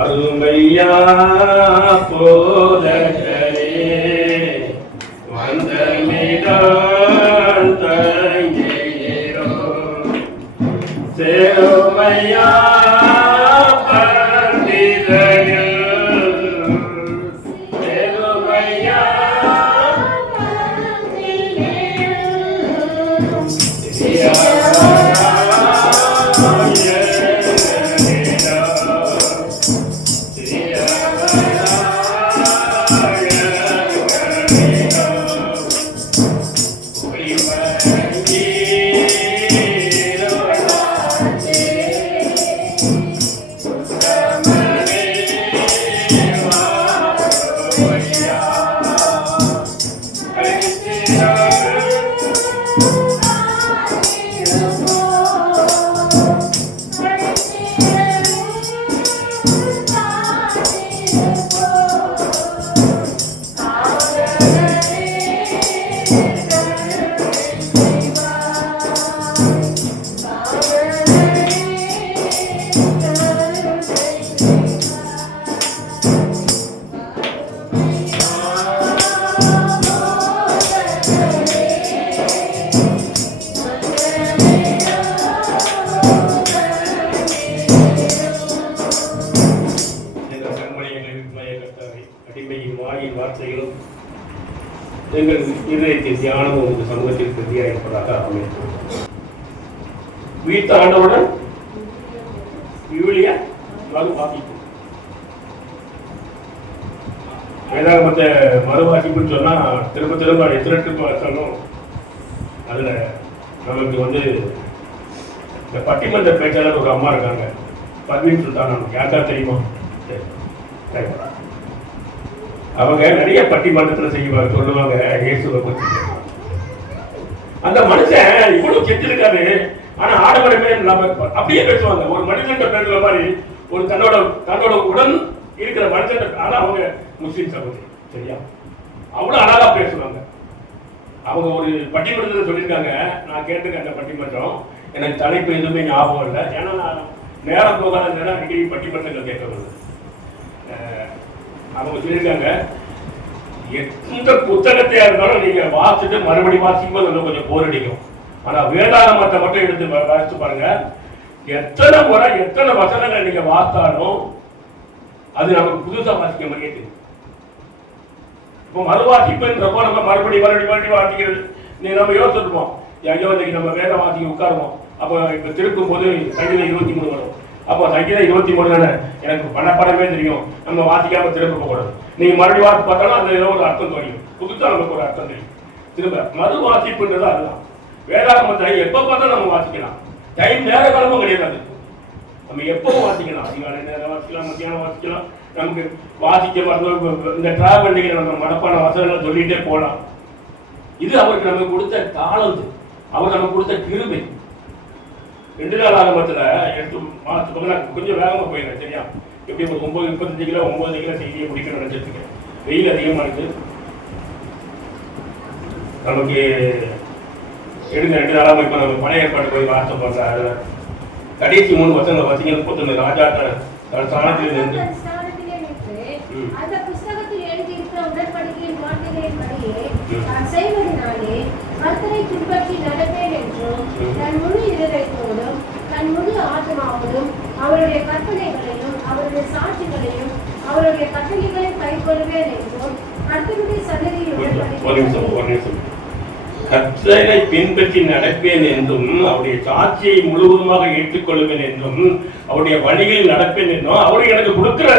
அருமையா போதகரே வந்தமிதான் தங்கீரோ சேருமையா வார்த்தைகளும் எங்கள் இதயத்தின் தியானமும் உங்கள் சமூகத்தில் பிரதியாக இருப்பதாக அமையும். வீட்டு ஆண்டவுடன் மறு வாசிப்பு வேதாகமத்தை மறு வாசிப்புன்னு சொன்னா திரும்ப திரும்ப எத்தனை ட்ரிப் வாசணும். அதுல நமக்கு இந்த பட்டிமன்ற பேச்சாளர் ஒரு அம்மா இருக்காங்க, பர்வீன் சுல்தான். நமக்கு யாருக்கா தெரியுமா? அவங்க நிறைய பட்டிமன்றத்தில் செய்வாங்க, சொல்லுவாங்க இயேசுவை பற்றி. அந்த மனுஷன் இவ்வளவு செஞ்சிருக்காரு, ஆனா ஆடவரமே இல்லாம இருப்பார். அப்படியே பேசுவாங்க. ஒரு மனுஷன் பேசுற மாதிரி ஒரு தன்னோட உடன் இருக்கிற மனுஷன். ஆனா அவங்க முஸ்லீம் சகோதரி, சரியா? அவ்வளவு அழகா பேசுவாங்க. அவங்க ஒரு பட்டிமன்றத்தில் சொல்லியிருக்காங்க, நான் கேட்டிருக்கேன் அந்த பட்டிமன்றம். எனக்கு தலைப்பு எதுவுமே ஞாபகம் இல்லை, ஏன்னா நான் நேரம் போகாத நேரம் அடிக்கடி பட்டிமன்றங்கள் கேட்க வருது. அவங்க சொல்லியிருக்காங்க, எந்த புத்தகத்தையா இருந்தாலும் நீங்க வாசிட்டு மறுபடி வாசிக்கும்போது இன்னும் கொஞ்சம் போர் அடிக்கும். ஆனா வேதாகமத்தை மட்டும் எடுத்து வாசித்து பாருங்க, எத்தனை முறை எத்தனை வசனங்கள் நீங்க வாசித்தாலும் அது நமக்கு புதுசா வாசிக்க மாதிரியே தெரியும். இப்போ மறுவாசிப்புன்றப்போ நம்ம மறுபடி வாசிக்கிறது நம்ம யோசிச்சிருப்போம். ஐயோ இன்னைக்கு நம்ம வேத வாசிக்க உட்காருவோம். அப்போ இப்ப திருப்பும் போது சங்கீதம் 23 வரும். அப்போ சங்கீதம் 23 தானே எனக்கு பணப்படமே தெரியும், நம்ம வாசிக்காம திரும்ப போகக்கூடாது. நீங்க மறுபடியும் வாசி பார்த்தாலும் அந்த ஏதோ ஒரு அர்த்தம் தெரியும், புதுசா நமக்கு ஒரு அர்த்தம் தெரியும். திரும்ப மறு வாசிப்புன்றது அதுதான். வேதாகமத்தை எப்ப பார்த்தாலும் நம்ம வாசிக்கலாம். டைம் நேர காலமும் கிடையாது. நம்ம எப்பவும் வாசிக்கலாம், அதிகாலை நேரம் வாசிக்கலாம், மத்தியானம் வாசிக்கலாம். நமக்கு வாசிக்க இந்த டிராவல் நம்ம மனப்பான வசனங்களை சொல்லிட்டே போகலாம். இது அவருக்கு நமக்கு கொடுத்த தாளந்து, அவர் நமக்கு கொடுத்த கிருபை. 2 நாள் ஆரம்பத்தில் எடுத்து கொஞ்சம் வேகமாக போயிடுறேன், சரியா? எப்படி ஒரு 35 கிலோ செய்தியை முடிக்கணும்னு நினைச்சிருக்கேன். வெயில் அதிகமாக இருக்கு. நமக்கு எடுங்க 2 நாளாக இப்போ நம்ம பழைய ஏற்பாடு போய் வாசித்து பார்க்க கடைசி 3 வசனங்களை வசிங்க. பொறுத்து ராஜா தன் ஸ்தானத்தில் இருந்து கர்த்தரை பின்பற்றி நடப்பேன் என்றும் தன் முழு இருதயத்தோடும் தன் முழு ஆத்மாவோடும் அவருடைய கற்பனைகளையும் அவருடைய சாட்சிகளையும் அவருடைய கட்டளைகளையும் கைக்கொள்வேன் என்றும் கர்த்தருடைய சன்னதியில் கர்த்தரை பின்பற்றி நடப்பேன் என்றும் அவருடைய சாட்சியை முழுவதுமாக ஏற்றுக்கொள்வேன் என்றும் அவருடைய வழிகளில் நடப்பேன் என்றும் அவரு எனக்கு கொடுக்கிற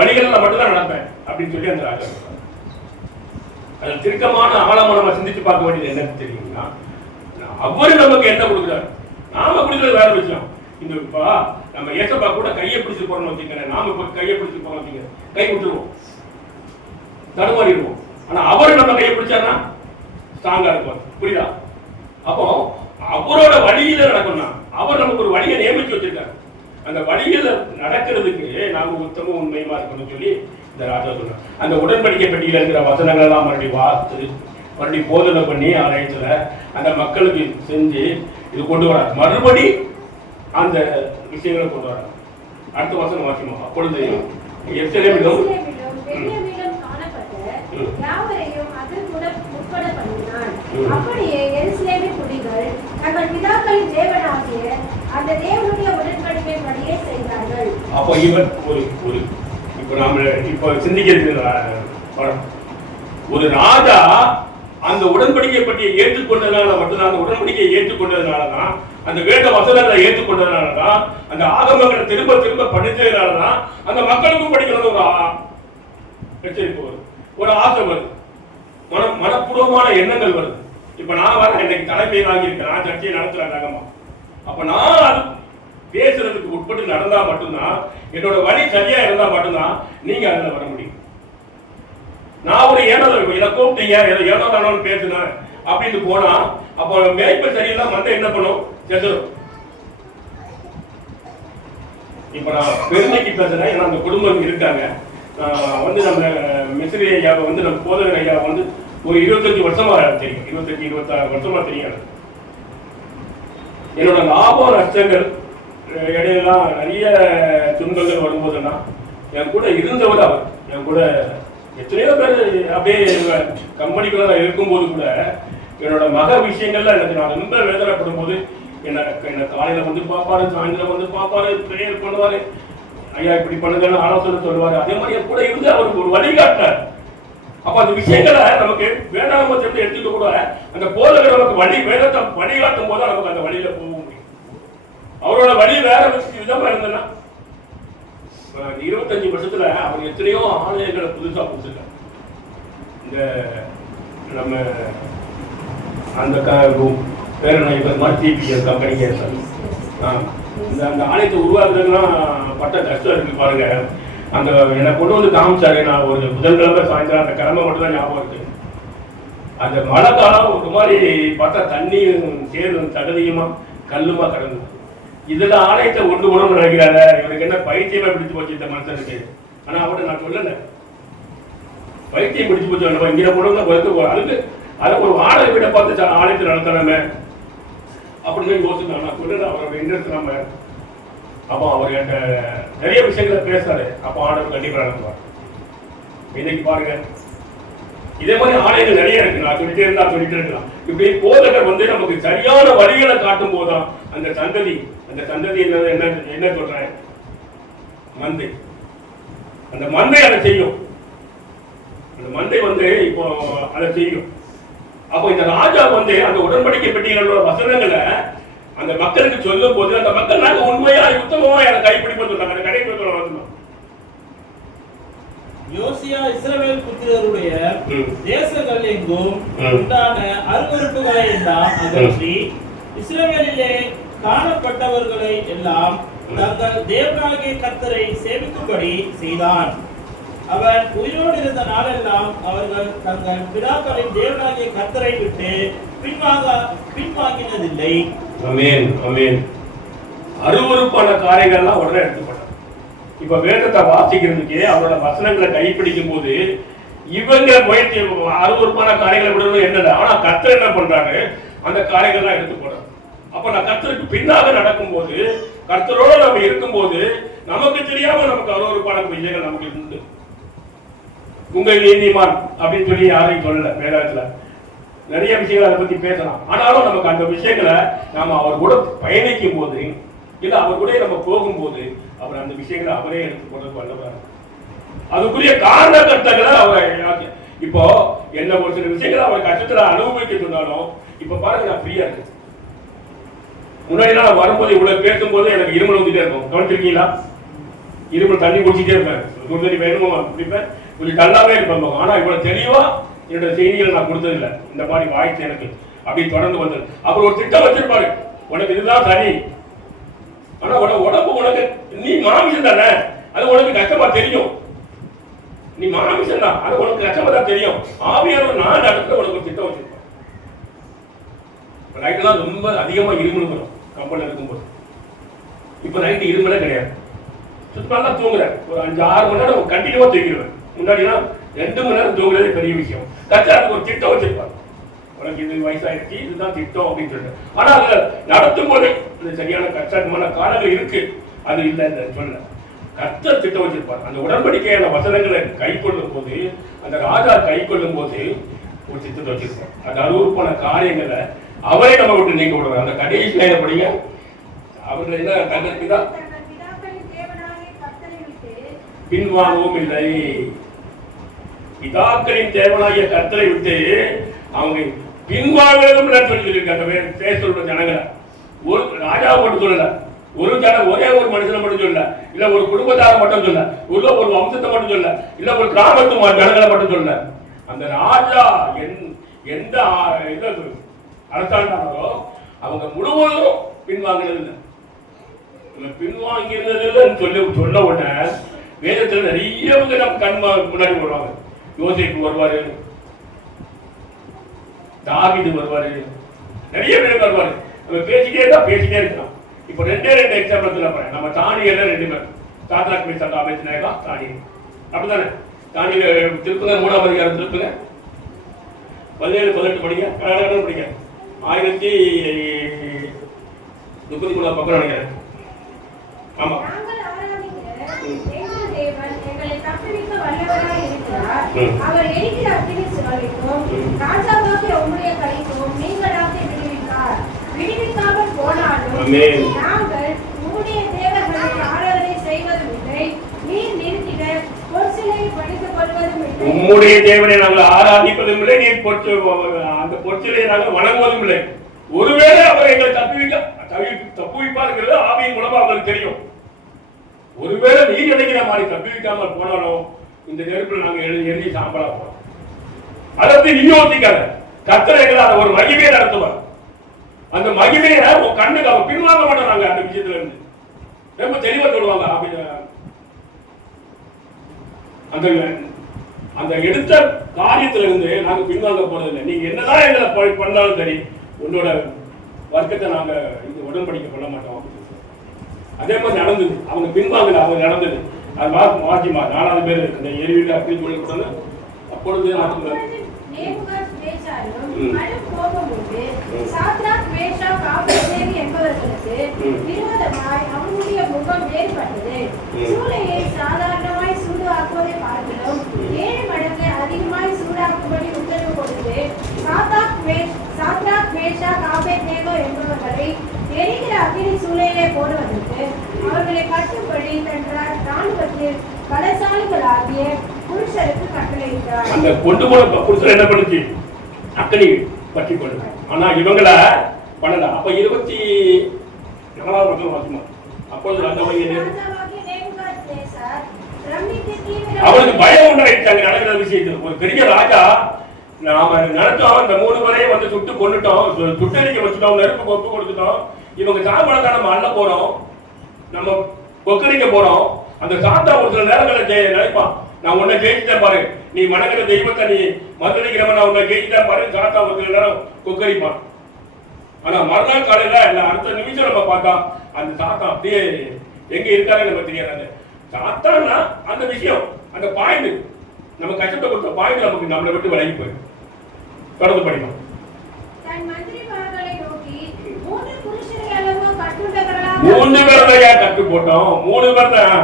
வழிகளில் மட்டும்தான் நடப்பேன் அப்படின்னு சொல்லி அந்த ராஜா. அதில் திருக்கமான ஆழமா நம்ம சிந்திச்சு பார்க்க வேண்டியது என்ன தெரியுங்களா? அவரு நமக்கு என்ன கொடுக்குறாரு, நாம கொடுக்குறது வேற விஷயம். இந்த நம்ம ஏசப்பா கூட கையை பிடிச்சு போறோம்னு வச்சுக்கிறேன். நாம இப்ப கையை பிடிச்சு போறோம் வச்சுக்க, கை விட்டுருவோம், தடுமாறிடுவோம். ஆனா அவரு நம்ம கையை பிடிச்சாருன்னா ஸ்ட்ராங்கா இருக்கும். புரியுதா? அப்போ அவரோட வழியில நடக்கணும்னா அவர் நமக்கு ஒரு வழியை நியமிச்சு வச்சிருக்காரு. அந்த வழியில நடக்கிறதுக்கு நாம உத்தம உண்மையுமா இருக்கணும்னு சொல்லி இந்த ராஜா சொல்றார். அந்த உடன்படிக்கை பெட்டியில இருக்கிற வசனங்கள் எல்லாம் மறுபடியும் வாசித்து மறுபடியும் போதனை பண்ணி ஆலயத்துல அந்த மக்களுக்கு செஞ்சு இது கொண்டு வர மறுபடி அந்த விஷயங்களை கொண்டு வர. அடுத்த வசனம் வாசிமா. அப்பொழுது எருசலேமிலும் பென்யமீனிலும் காணப்பட்ட யாவரையும் அதற்குட உட்பட பண்ணினான். அப்படியே எருசலேமின் குடிகள் தங்கள் பிதாக்களின் தேவனாகிய அந்த தேவனுடைய உடன்படிக்கைப்படியே செய்தார்கள். அப்போ இவர் ஒரு இப்போ நாம இப்போ சிந்திக்கிறது ஒரு ராஜா அந்த உடன்படிக்கை பற்றியை ஏற்றுக்கொண்டதுனால மட்டும்தான், அந்த உடன்படிக்கையை ஏற்றுக்கொண்டதுனாலதான், அந்த வேத வசனங்களை ஏற்றுக்கொண்டதுனாலதான், அந்த ஆகமங்களை திரும்ப திரும்ப படித்ததுனாலதான் அந்த மக்களுக்கும் படிக்கணும் ஒரு எச்சரிப்பு வருது, ஒரு ஆசை வருது, மனப்பூர்வமான எண்ணங்கள் வருது. இப்ப நான் வர இன்னைக்கு தலைமையை வாங்கியிருக்கேன், நான் சர்ச்சையை நடத்துறாங்க. அப்ப நான் அது பேசுறதுக்கு உட்பட்டு நடந்தா மட்டும்தான், என்னோட வழி சரியா இருந்தா மட்டும்தான் நீங்க அதுல வர முடியும். நான் ஒரு ஏனோ இதை கூப்பிட்டீங்க ஏனோ தானோன்னு பேசுனேன் அப்படின்னு போனா அப்போ மேய்ப்பு சரியில்லை, மந்தை என்ன பண்ணும், செத்துரும். இப்ப நான் பெருமைக்கு பேசுறேன், ஏன்னா அந்த குடும்பம் இருக்காங்க. வந்து நம்ம மிஸ்ரி ஐயாவை வந்து நம்ம போதகர் ஐயாவை வந்து ஒரு 25 வருஷமா தெரியும், 25-26 வருஷமா தெரியும். என்னோட லாபம் நஷ்டங்கள் இடையெல்லாம் நிறைய துன்பங்கள் வரும்போதுன்னா என் கூட இருந்தவர் அவர். என் கூட எத்தனையோ பேர் அப்படியே கம்பெனிக்குள்ள இருக்கும்போது கூட என்னோட மக விஷயங்கள்ல எனக்கு நான் ரொம்ப வேதனைப்படும் போது என்ன காலையில வந்து பார்ப்பாரு, சாயந்தரம் வந்து பார்ப்பாரு, ப்ரேயர் பண்ணுவாரு, ஐயா இப்படி பண்ணுங்கன்னு ஆலோசனை சொல்லுவாரு. அதே மாதிரி என் கூட இருந்து அவருக்கு ஒரு வழிகாட்டார். அப்ப அந்த விஷயங்களை நமக்கு வேதாகமத்தை எடுத்துட்டு கூட அந்த போதகர் நமக்கு வேதத்தை வழிகாட்டும் போது நமக்கு அந்த வழியில போக முடியும். அவரோட வழி வேற விதமா இருந்ததுன்னா 25 வருஷத்துல அவர் எத்தனையோ ஆலயங்களை புதுசா கொடுத்துருக்காரு. இந்த நம்ம அந்த பேர் டிபிஎஸ் கம்பெனிக்கு அந்த ஆலயத்தை உருவாக்குறதுலாம் பட்ட கஷ்டம் இருக்கு பாருங்க. அந்த என்னை கொண்டு வந்து காமிச்சாரு. நான் ஒரு புதன்கிழமை சாயந்தரம் அந்த கிழமை மட்டும் தான் ஞாபகம் இருக்கு. அந்த மழை காலம் ஒரு மாதிரி பார்த்தா தண்ணி சேரு தகுதியுமா கல்லுமா கிடந்தது. இதுல ஆலயத்தை கொண்டு போகணும்னு நினைக்கிறாரு. இவருக்கு என்ன பைத்தியமா பிடிச்சு போச்சு இந்த மனுஷனுக்கு. ஆனா அவர்கிட்ட நான் சொல்லல, பைத்தியம் பிடிச்சு போச்சு, நம்ம இங்கே போனோம்னா அதுக்கு அதை ஒரு வாடகை வீட்டை பார்த்து ஆலயத்தை நடத்தணுமே அப்படின்னு யோசிச்சு நான் சொல்லல. அவரோட இன்ட்ரெஸ்ட் நம்ம அப்போ அவர் என்கிட்ட நிறைய விஷயங்களை பேசுறாரு. அப்போ ஆர்டர் கண்டிப்பா நடத்துவார். இன்னைக்கு பாருங்க இதே மாதிரி ஆலயங்கள் நிறைய இருக்கு. நான் சொல்லிட்டே இருக்கலாம். இப்படி போதகர் வந்து நமக்கு சரியான வழிகளை காட்டும் போதுதான் அந்த சந்ததி என்ன சொல்றேன், மந்தை, அந்த மந்தை அதை செய்யும். அந்த மந்தை வந்து இப்போ அதை செய்யும். அப்போ இந்த ராஜா வந்து அந்த உடன்படிக்கை பெட்டிகளோட வசனங்களை அந்த மக்களுக்கு சொல்லும் போது அந்த மக்கள் நாங்க உண்மையா உத்தமமா அதை கைப்பிடிப்போம் சொன்னாங்க. அந்த கடைபிடிப்போம் வசனம் யோசியா இஸ்ரவேல் புத்திரருடைய தேசங்கள் எங்கும் உண்டான அருவருப்புகளை எல்லாம் அகற்றி இஸ்ரவேலிலே காணப்பட்டவர்களை எல்லாம் தங்கள் தேவனாகிய கர்த்தரை சேவிக்கும்படி செய்தான். அவர் உயிரோடு இருந்த நாளெல்லாம் அவர்கள் தங்கள் பிதாக்களின் தேவனாகிய கர்த்தரை விட்டு பின்வாங்கினதில்லை. ஆமென், ஆமென். அருவருப்பான காரியங்கள்லாம் உடனே எடுத்துப்பட்டார். இப்ப வேதத்தை வாசிக்கிறதுக்கு அவரோட வசனங்களை கைப்பிடிக்கும் போது இவங்க முயற்சி அருவருப்பான காரியங்களை விடணும் என்னது. ஆனா கர்த்தர் என்ன பண்றாரு, அந்த காரியங்கள்லாம் எடுத்து போடுறாரு. அப்ப நான் கர்த்தருக்கு பின்னாக நடக்கும் போது, கர்த்தரோட நம்ம இருக்கும்போது நமக்கு தெரியாம நமக்கு அருவருப்பான விஷயங்கள் நமக்கு இருந்து உங்கள் நீதிமான் அப்படின்னு சொல்லி யாரையும் சொல்லல. வேதாத்துல நிறைய விஷயங்கள் அதை பத்தி பேசலாம். ஆனாலும் நமக்கு அந்த விஷயங்களை நாம அவர் கூட பயணிக்கும் போது இல்ல அவர் கூட நம்ம போகும்போது அவர் அந்த விஷயங்களை அவரே எடுத்து கொண்டு வல்லவரார். அதுக்குரிய காரணகர்த்தங்களை அவர் இப்போ என்ன ஒரு சில விஷயங்களை அவர் கஷ்டத்துல அனுபவிக்க சொன்னாலும் இப்ப பாருங்க நான் ஃப்ரீயா இருக்கு. முன்னாடி நான் வரும்போது இவ்வளவு பேசும்போது எனக்கு இருமல் வந்துட்டே இருக்கும். கவனிச்சிருக்கீங்களா? இருமல் தண்ணி குடிச்சிட்டே இருப்பேன். சுடுதண்ணி வேணுமோ அப்படிப்பேன், கொஞ்சம் டல்லாவே இருப்பேன். ஆனா இவ்வளவு தெளிவா என்னோட செய்திகளை நான் கொடுத்ததில்லை. இந்த மாதிரி வாய்ஸ் எனக்கு அப்படி தொடர்ந்து வந்தது. அப்புறம் ஒரு திட்டம் வச்சிருப்பாரு, உனக்கு இதுதான் சரி. ஆனா உடம்பு உனக்கு நீ மாமிசம் தானே, அது உனக்கு கஷ்டமா தெரியும். நீ மாமிசம் தான், அது உனக்கு கஷ்டமா தான் தெரியும். ஆவியானவர் நான் நடத்த உனக்கு ஒரு திட்டம் வச்சிருப்பேன். நைட்டெல்லாம் ரொம்ப அதிகமா இருமல் வரும் கம்பெனியில் இருக்கும்போது. இப்ப நைட்டு இருமலே கிடையாது. சுத்தமாக தூங்குறேன். ஒரு 5-6 மணி நேரம் கண்டினியூவா தூங்கிடுவேன். முன்னாடிலாம் 2 மணி நேரம் தூங்குறதே பெரிய விஷயம். கரெக்டா அதுக்கு ஒரு திட்டம் வச்சிருப்பாங்க. உனக்கு இது வயசாயிடுச்சு, இதுதான் திட்டம் அப்படின்னு சொல்லிட்டு. ஆனா அதுல நடத்தும் போதே அது சரியான கஷ்டமான காலங்கள் இருக்கு. அது இல்லைன்னு சொல்ல. கர்த்தர் திட்டம் வச்சிருப்பார். அந்த உடன்படிக்கையான வசனங்களை கை கொள்ளும் போது, அந்த ராஜா கை கொள்ளும் போது ஒரு திட்டத்தை வச்சிருப்பார். அந்த அருவருப்பான காரியங்களை அவரே நம்ம விட்டு நீங்க விடுவார். அந்த கடைசி லைனை படிங்க. அவர்கள் என்ன தங்கள் பின்வாங்கவும் இல்லை. பிதாக்களின் தேவனாகிய கர்த்தரை விட்டு அவங்க பின்வாங்குவதும் இல்லைன்னு சொல்லியிருக்காங்க. பேச சொல்ற ஜனங்களை ஒரு ராஜாவை மட்டும் சொல்லல, ஒரு ஜனம் ஒரே ஒரு மனுஷனை மட்டும் சொல்லல, இல்ல ஒரு குடும்பத்தாரை மட்டும் சொல்ல, உள்ள ஒரு வம்சத்தை மட்டும் சொல்ல, இல்ல ஒரு கிராமத்து ஜனங்களை மட்டும் சொல்ல. அந்த ராஜா எந்த அரசாண்டாரோ அவங்க முழுவதும் பின்வாங்கினது இல்லை. பின்வாங்கி இருந்ததுன்னு சொல்ல உடனே வேதத்துல நிறையவங்க நம்ம கண் முன்னாடி வருவாங்க. யோசேப்பு வருவாரு, தாவீது வருவாரு, நிறைய பேர் வருவாரு. நம்ம பேசிட்டே இருக்கலாம். இப்போ ரெண்டு எக்ஸாம்பிள் சொல்ல நம்ம தானியல்ல 2 பேர், சாத்ராக் மேஷாக் ஆபேத்நேகோ தானியேல். அப்படித்தானே? தானியேல் திருப்புங்க 3ஆம் அதிகாரம் திருப்புங்க 17-18 படிங்க, படிங்க. 1033 பக்கம் நினைக்கிறேன். ஆமா. அவர் எரிகிற அக்கினி சுடரிக்கும் ராஜாவாகிய உம்முடைய கைக்கும் நீங்களாக விடுவிக்காமல் போனாலும் நாங்கள் உம்முடைய தேவர்களுக்கு ஆராதனை செய்வதும் இல்லை, நீர் நிறுத்திட பொற்சிலையை பணித்துக் கொள்வதும் இல்லை. உம்முடைய தேவனை நாங்கள் ஆராதிப்பதும் இல்லை, நீர் அந்த பொற்சிலையை நாங்கள் வணங்குவதும் இல்லை. ஒருவேளை அவர் எங்களை தப்புவிப்பார்கள் ஆவியின் மூலமா அவங்களுக்கு தெரியும். ஒருவேளை நீர் நினைக்கிற மாதிரி தப்புவிக்காமல் போனாலும் இந்த நெருப்பில் நாங்க எழுதி சாம்பலா போறோம். அதை நீ யோசிக்காத. கர்த்தர் எங்களை அதை ஒரு மகிமையை நடத்துவார். அந்த மகிமையை கண்ணுக்கு அவங்க பின்வாங்க மாட்டாங்க. அந்த விஷயத்துல இருந்து ரொம்ப தெளிவா சொல்லுவாங்க. அந்த அந்த எடுத்த காரியத்துல இருந்து நாங்க பின்வாங்க போறதில்லை. நீங்க என்னதான் எங்களை பண்ணாலும் சரி, உன்னோட வர்க்கத்தை நாங்க இந்த உடன்படிக்கை பண்ண மாட்டோம். அதே மாதிரி நடந்தது. அவங்க பின்வாங்கல, அவங்க நடந்தது. அது வாக்கியமா 4வது பேர் அந்த எரிவில அப்படி சொல்லி கொடுத்தாங்க. அப்பொழுது என்பவர்களுக்கு விரோதமாய் அவனுடைய முகம் வேறுபட்டது. சூளையை சாதாரணமாய் சூடாக்குவதை பார்க்கிறோம் 7 மடங்கு அதிகமாய் சூடாக்கும்படி உத்தரவு கொடுத்து சாத்ராக் மேஷாக் ஆபேத்நேகோ என்பவர்களை எரிகிற அக்கினி சூளையிலே போடுவதற்கு அவர்களை கட்டும்படி தன் ராணுவத்தில் பலசாலிகளாகிய புருஷருக்கு கட்டளையிட்டார். அந்த கொண்டு போன புருஷர் என்ன பண்ணுச்சு? அக்கினி பற்றி கொண்டு. ஆனா இவங்களை பண்ணல. அப்ப 24வது வருஷம் அப்பொழுது அவருக்கு பயம் உண்டாயிடுச்சு. நடக்கிற விஷயத்தில் ஒரு பெரிய ராஜா நாம நடத்தோம், இந்த 3 பேரையும் வந்து சுட்டு கொண்டுட்டோம், சுட்டரிக்க வச்சுட்டோம், நெருப்பு கொப்பு கொடுத்துட்டோம், இவங்க சாம்பளத்தை நம்ம அள்ள போறோம், நம்ம கொக்கரிக்க போறோம். அந்த சாத்தா ஒரு சில நேரங்களில் நினைப்பான், நான் உன்னை ஜெயிச்சுட்டேன் பாரு, நீ வணங்குற தெய்வத்தை நீ மறுதளிக்கிறவன், நான் உன்னை ஜெயிச்சுட்டேன் பாரு. சாத்தா ஒரு சில நேரம் கொக்கரிப்பான். ஆனா மறுநாள் காலையில அடுத்த நிமிஷம் நம்ம பார்த்தா அந்த சாத்தா அப்படியே எங்க இருக்காருன்னு நம்ம தெரியாது. சாத்தான்னா அந்த விஷயம், அந்த பாயிண்ட், நம்ம கஷ்டத்தை கொடுத்த பாயிண்ட் நமக்கு நம்மளை விட்டு விலகி போயிடும். தொடர்ந்து படிக்கலாம். மூணு பேர் தான் கட்டு போட்டோம். 3 பேர் தான்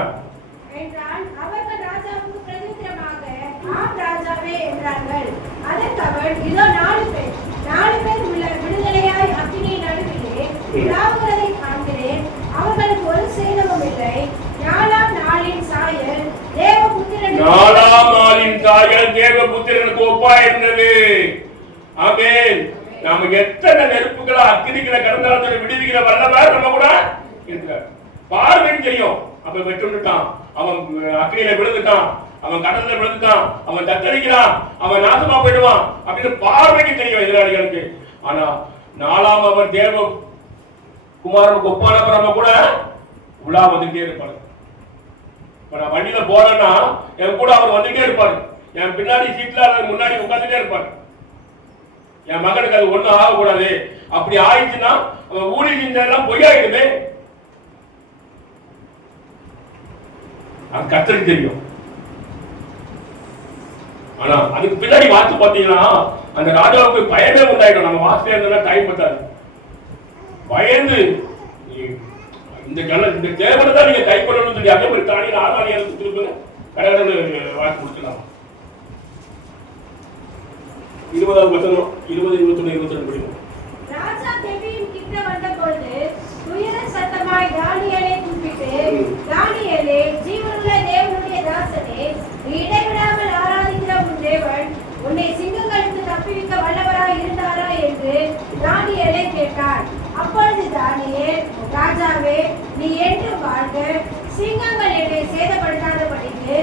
விடுதலையாய் அக்கினி நடுவிலே உலாவுகிறதை காண்கிறேன். அவர்களுக்கு ஒரு சேதமும் இல்லை. 4ஆம் நாளின் சாயல் தேவபுத்திரனுக்கு ஒப்பா இருந்தது. ஆமென். நாம எத்தனை நெருப்புகளை அக்கினிகளை கடந்தாலும் விடுவிக்கிற வல்லவர் நம்ம கூட இருக்கிறார். பார்வைக்கு தெரியும். அவன் வெட்டுட்டான், அவன் அக்கினியில விழுந்துட்டான், அவன் கடல்ல விழுந்துட்டான், அவன் தத்தளிக்கிறான், அவன் நாசமா போயிடுவான் அப்படின்னு பார்வைக்கு தெரியும் எதிராளிகளுக்கு. ஆனா 4ஆம் அவர் தேவ குமாரனுக்கு ஒப்பானவர் நம்ம கூட உலா வந்துட்டே இருப்பாரு. நான் வண்டியில போறேன்னா என் கூட அவர் வந்துட்டே இருப்பாரு. என் பின்னாடி சீட்ல முன்னாடி உட்காந்துட்டே இருப்பாரு. என் மகனுக்கு அது ஒண்ணும் ஆகக்கூடாது. அப்படி ஆயிடுச்சுன்னா அவன் ஊழி செஞ்சதெல்லாம் பொய்யாயிடுமே. அது கர்த்தருக்கு தெரியும். ஆனா அதுக்கு பின்னாடி வாத்து பாத்தீங்கன்னா அந்த ராஜாவுக்கு பயமே உண்டாயிடும். நம்ம வாசிலே இருந்தா டைம் பத்தாது. பயந்து இந்த இந்த தேவனை தான் நீங்க கைப்பற்றணும்னு சொல்லி அதே மாதிரி தானே ஆதாரியாருக்கு திருப்புங்க கடகடன்னு வாக்கு கொடுத்துலாம். 20வது வசனம் 20, 21, 22 படிக்கும். ராஜா தெபீம் கிட்ட வந்தபொழுது துயர சத்தமாய் தானியேலை கூப்பிட்டு, தானியேலே, ஜீவனுள்ள தேவனுடைய தாசனே, நீ இடைவிடாமல் ஆராதிக்கிற உன் தேவன் உன்னை சிங்கங்களுக்கு தப்புவிக்க வல்லவராய் இருந்தாரா என்று தானியேலை கேட்டார். அப்பொழுது தானியேல், ராஜாவே, நீ என்று வாழ்க, சிங்கங்கள் என்னை சேதப்படுத்தாதபடிக்கு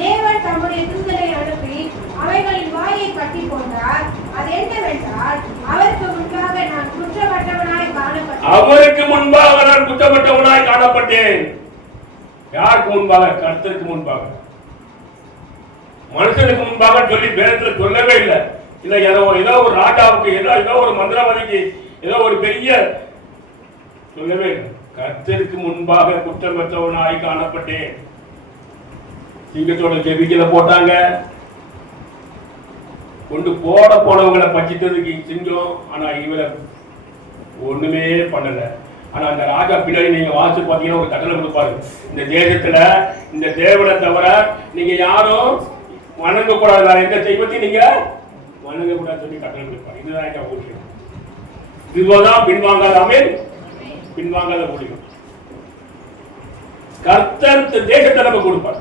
தேவன் தம்முடைய தூதரை அனுப்பி அவைகளின் வாயை கட்டி போன்றார். அது என்னவென்றால், அவருக்கு முன்பாக நான் குற்றமற்றவனாய் காணப்பட்டேன். அவருக்கு முன்பாக நான் குற்றமற்றவனாய் காணப்பட்டேன். யாருக்கு முன்பாக? கர்த்தருக்கு முன்பாக. மனுஷனுக்கு முன்பாக சொல்லி வேதத்துல சொல்லவே இல்லை. இல்ல ஏதோ ஒரு ராஜாவுக்கு ஏதோ ஒரு மந்திரவாதிக்கு ஏதோ ஒரு பெரிய சொல்லவே இல்லை. கர்த்தருக்கு முன்பாக குற்றமற்றவனாய் காணப்பட்டேன். சிங்கத்தோட ஜெபிக்கல போட்டாங்க, கொண்டு போனவங்களை பச்சிட்டதுக்கு சிங்கம். ஆனா இவரை ஒண்ணுமே பண்ணல. ஆனா அந்த ராஜா பின்னாடி நீங்க வாசிச்சு பாத்தீங்கன்னா ஒரு கட்டளை கொடுப்பாரு, இந்த தேசத்துல இந்த தேவனை தவிர நீங்க யாரும் வணங்க கூடாது, எந்த தெய்வத்தையும் நீங்க வணங்க கூடாது சொல்லி கட்டளை கொடுப்பாரு. இதுதான் எங்க ஊழியம். இதுதான் பின்வாங்காத அமேன், பின்வாங்காத ஊழியம். கர்த்தர் தேசத்தை நம்ம கொடுப்பார்.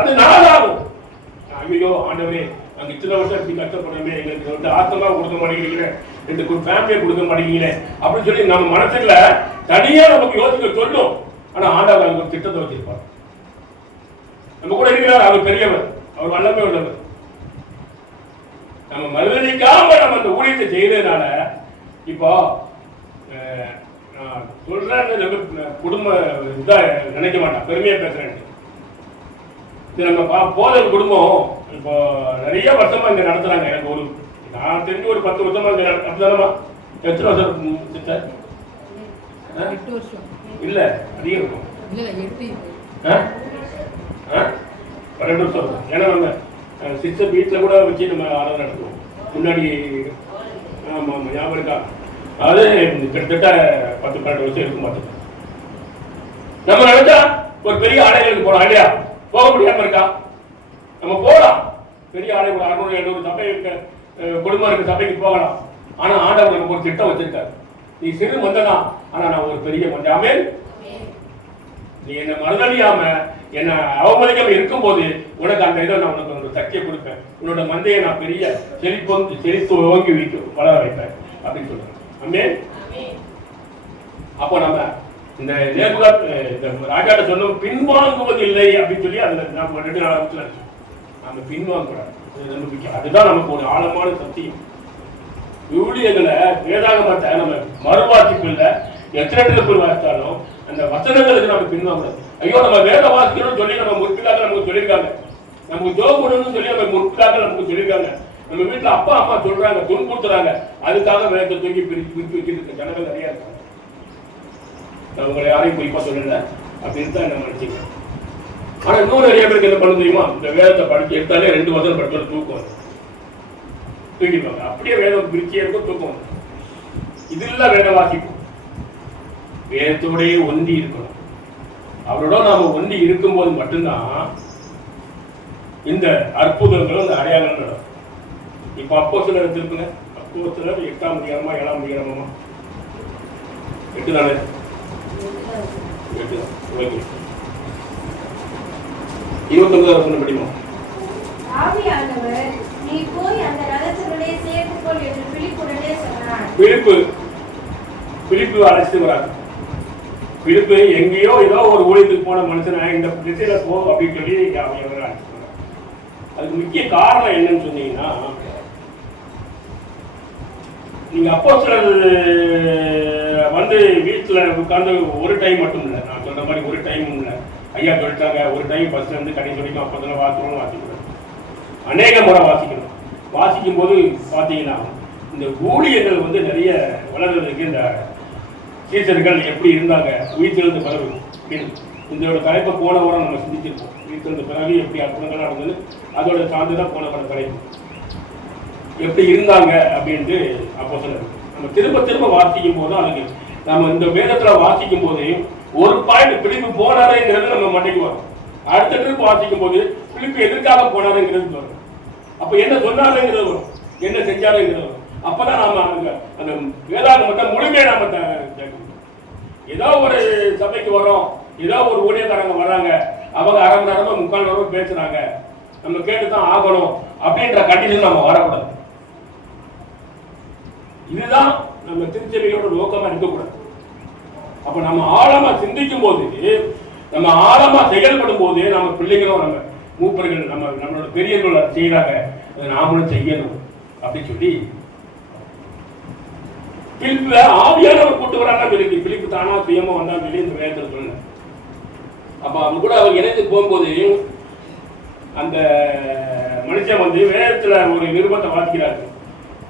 அது நாளாகும். ஐயோ ஆண்டவரே, நாங்க இத்தனை வருஷம் இப்படி கஷ்டப்படுறோமே, எங்களுக்கு வந்து ஆத்மா கொடுக்க மாட்டேங்கிறீங்க, ரெண்டு ஃபேமிலியை கொடுக்க மாட்டேங்கிறீங்க அப்படின்னு சொல்லி நம்ம மனசுல தனியா நமக்கு யோசிக்க சொல்லும். ஆனா ஆண்டவர் அவங்க ஒரு திட்டத்தை வச்சிருப்பார். நம்ம கூட இருக்கிறார், அவர் பெரியவர், அவர் வல்லமை உள்ளவர். நம்ம மறுதளிக்காம நம்ம அந்த ஊழியத்தை செய்யறதுனால இப்போ சொல்றேன்னு குடும்ப இதா நினைக்க மாட்டான், பெருமையா பேசுறேன். இது நம்ம போத குடும்பம் இப்போ நிறைய வருஷமா இங்க நடத்துறாங்க. எனக்கு ஒரு நான் தெரிஞ்சு ஒரு 10 வருஷமா இங்க நடத்துதானமா. எத்தனை வருஷம் சிஸ்டர்? 8 வருஷம் இல்ல அதிகம் இருக்கும். இல்ல 8 12 வருஷம் இருக்கும். ஏன்னா நம்ம சிஸ்டர் வீட்டில் கூட வச்சு நம்ம ஆராதனை நடத்துவோம் முன்னாடி. ஆமா ஆமா ஞாபகம் இருக்கா? அது கிட்டத்தட்ட 10-12 வருஷம் இருக்க மாட்டோம். நம்ம நினைச்சா ஒரு பெரிய ஆலயங்களுக்கு போறோம் இல்லையா? போக முடியாம இருக்கா? நம்ம போகலாம். பெரிய ஆலயம் ஒரு 600-700 சபை இருக்க குடும்பம் இருக்க சபைக்கு போகலாம். ஆனா ஆண்டவர் நமக்கு ஒரு திட்டம் வச்சிருக்காரு. நீ சிறு மந்ததான், ஆனா நான் ஒரு பெரிய மந்தாமே. நீ என்ன மறுதலியாம என்ன அவமதிக்காம இருக்கும் போது உனக்கு அந்த இதை நான் உனக்கு ஒரு சக்தியை கொடுப்பேன். உன்னோட மந்தையை நான் பெரிய செழித்து ஓங்கி வைக்கும் வளர வைப்பேன் அப்படின்னு சொல்றேன். அம்மே அப்போ நம்ம இந்த ராஜாட்ட சொன்ன பின்வாங்குவது இல்லை அப்படின்னு சொல்லி அதுல நம்ம 2 நாள் நம்ம பின்வாங்கக்கூடாது. அதுதான் நமக்கு ஒரு ஆழமான சத்தியம். ஊழியர்களை வேதாகமத்தை நம்ம மறுவாசிப்பு இல்லை, எத்தனை போய் வாசித்தாலும் அந்த வசனங்களுக்கு நம்ம பின்வாங்கக்கூடாது. ஐயோ நம்ம வேத வாசிக்கணும்னு சொல்லி நம்ம முற்பிதாக்கள் நமக்கு சொல்லியிருக்காங்க, நமக்கு ஜோம் பண்ணணும்னு சொல்லி நம்ம முற்பிதாக்கள் நமக்கு சொல்லியிருக்காங்க. நம்ம வீட்டுல அப்பா அம்மா சொல்றாங்க, துன்புறுத்துறாங்க, அதுக்காக வேதத்தை தூக்கி பிரிச்சு வச்சிருக்க ஜனங்கள் நிறைய இருக்காங்க. நான் உங்களை யாரையும் குறிப்பா சொல்லல அப்படின்னு தான் என்ன நினைச்சிக்கிறேன். ஆனா இன்னும் நிறைய பேருக்கு என்ன பண்ண தெரியுமா? இந்த வேதத்தை படிச்சு எடுத்தாலே 2 வசனம் படிச்சு தூக்கம் வந்து தூக்கிடுவாங்க. அப்படியே வேதம் பிரிச்சே இருக்கும், தூக்கம் வந்து. இதெல்லாம் வேத வாசிக்கும். வேதத்தோடய ஒன்றி இருக்கணும். அவரோட நாம ஒன்றி இருக்கும்போது மட்டும்தான் இந்த அற்புதங்களும் இந்த அடையாளம் நடக்கும். இப்ப அப்போஸ்தலர் திருப்புங்க. அப்போஸ்தலர் 8ஆம் அதிகாரமா 7ஆம் அதிகாரமா? 8 தானே? 8 தான். 29 வசனம் படிமா? ஆவியானவர், நீ போய் அந்த ரதத்துடனே சேர்த்துக்கொள் என்று பிலிப்புடனே சொன்னார். பிலிப்பு அழைச்சிட்டு வராங்க. பிலிப்பு எங்கேயோ ஏதோ ஒரு ஊழியத்துக்கு போன மனுஷனை இந்த திசையில போ அப்படின்னு சொல்லி அவர் அழைச்சிட்டு வராங்க. அதுக்கு முக்கிய காரணம் என்னன்னு சொன்னீங்கன்னா, நீங்க அப்போஸ்தலர் வந்து வீட்டுல உட்கார்ந்து ஒரு டைம் மட்டும் இல்லை, நான் சொல்ற மாதிரி ஒரு டைம் இல்லை. ஐயா சொல்லிட்டாங்க ஒரு டைம் ஃபர்ஸ்ட்ல இருந்து கடைசி வரைக்கும் அப்போஸ்தலர் வாசிக்கணும், அநேக முறை வாசிக்கணும். வாசிக்கும் போது பாத்தீங்கன்னா இந்த ஊழியர்கள் வந்து நிறைய வளர்றதுக்கு இந்த சீசர்கள் எப்படி இருந்தாங்க, உயிர்த்தெழுந்த பிறகு இதோட தலைப்பை போன வாரம் நம்ம சிந்திச்சிருப்போம். உயிர்த்தெழுந்த பிறகு எப்படி அற்புதங்கள் நடந்தது, அதோட சார்ந்துதான் போன வாரம் தலைப்பு எப்படி இருந்தாங்க அப்படின்ட்டு அப்போஸ்தலர். நம்ம திரும்ப திரும்ப வாசிக்கும் போது அதுக்கு நம்ம இந்த வேதத்துல வாசிக்கும் போதே ஒரு பாயிண்ட் பிலிப்பு போனாருங்கிறது நம்ம மண்டைக்கு வரும். அடுத்த ட்ரிப் வாசிக்கும் போது பிலிப்பு எதற்காக போனாருங்கிறது வரும். அப்ப என்ன சொன்னாருங்கிறது வரும், என்ன செஞ்சாருங்கிறது வரும். அப்பதான் நாம அந்த வேதாகமத்தை முழுமையை நாம கேட்கணும். ஏதோ ஒரு சபைக்கு வரோம், ஏதோ ஒரு ஊழியக்காரங்க வர்றாங்க, அவங்க அரை மணி நேரமா 3/4 மணி நேரம் பேசுறாங்க, நம்ம கேட்டுதான் ஆகணும் அப்படின்ற கண்டிஷன் நம்ம வரக்கூடாது. இதுதான் நம்ம திருச்சபையோட நோக்கமா இருக்கக்கூடாது. அப்ப நம்ம ஆழமா சிந்திக்கும் போது, நம்ம ஆழமா செயல்படும் போது, நம்ம பிள்ளைகளும் நம்ம மூப்பர்கள் நம்மளோட பெரியவர்கள் செய்யறாங்க, அதை நாமளும் செய்யணும் அப்படின்னு சொல்லி பிலிப்பு ஆவியானவர் கூட்டு வராங்க. பிலிப்பு தானா சுயமா வந்தான்னு சொல்லி இந்த வேதத்தில் சொன்னேன். அப்ப அவங்க கூட அவர் இணைந்து போகும்போது அந்த மனுஷன் வந்து வேதத்துல ஒரு நிருபத்தை வாசிக்கிறாரு.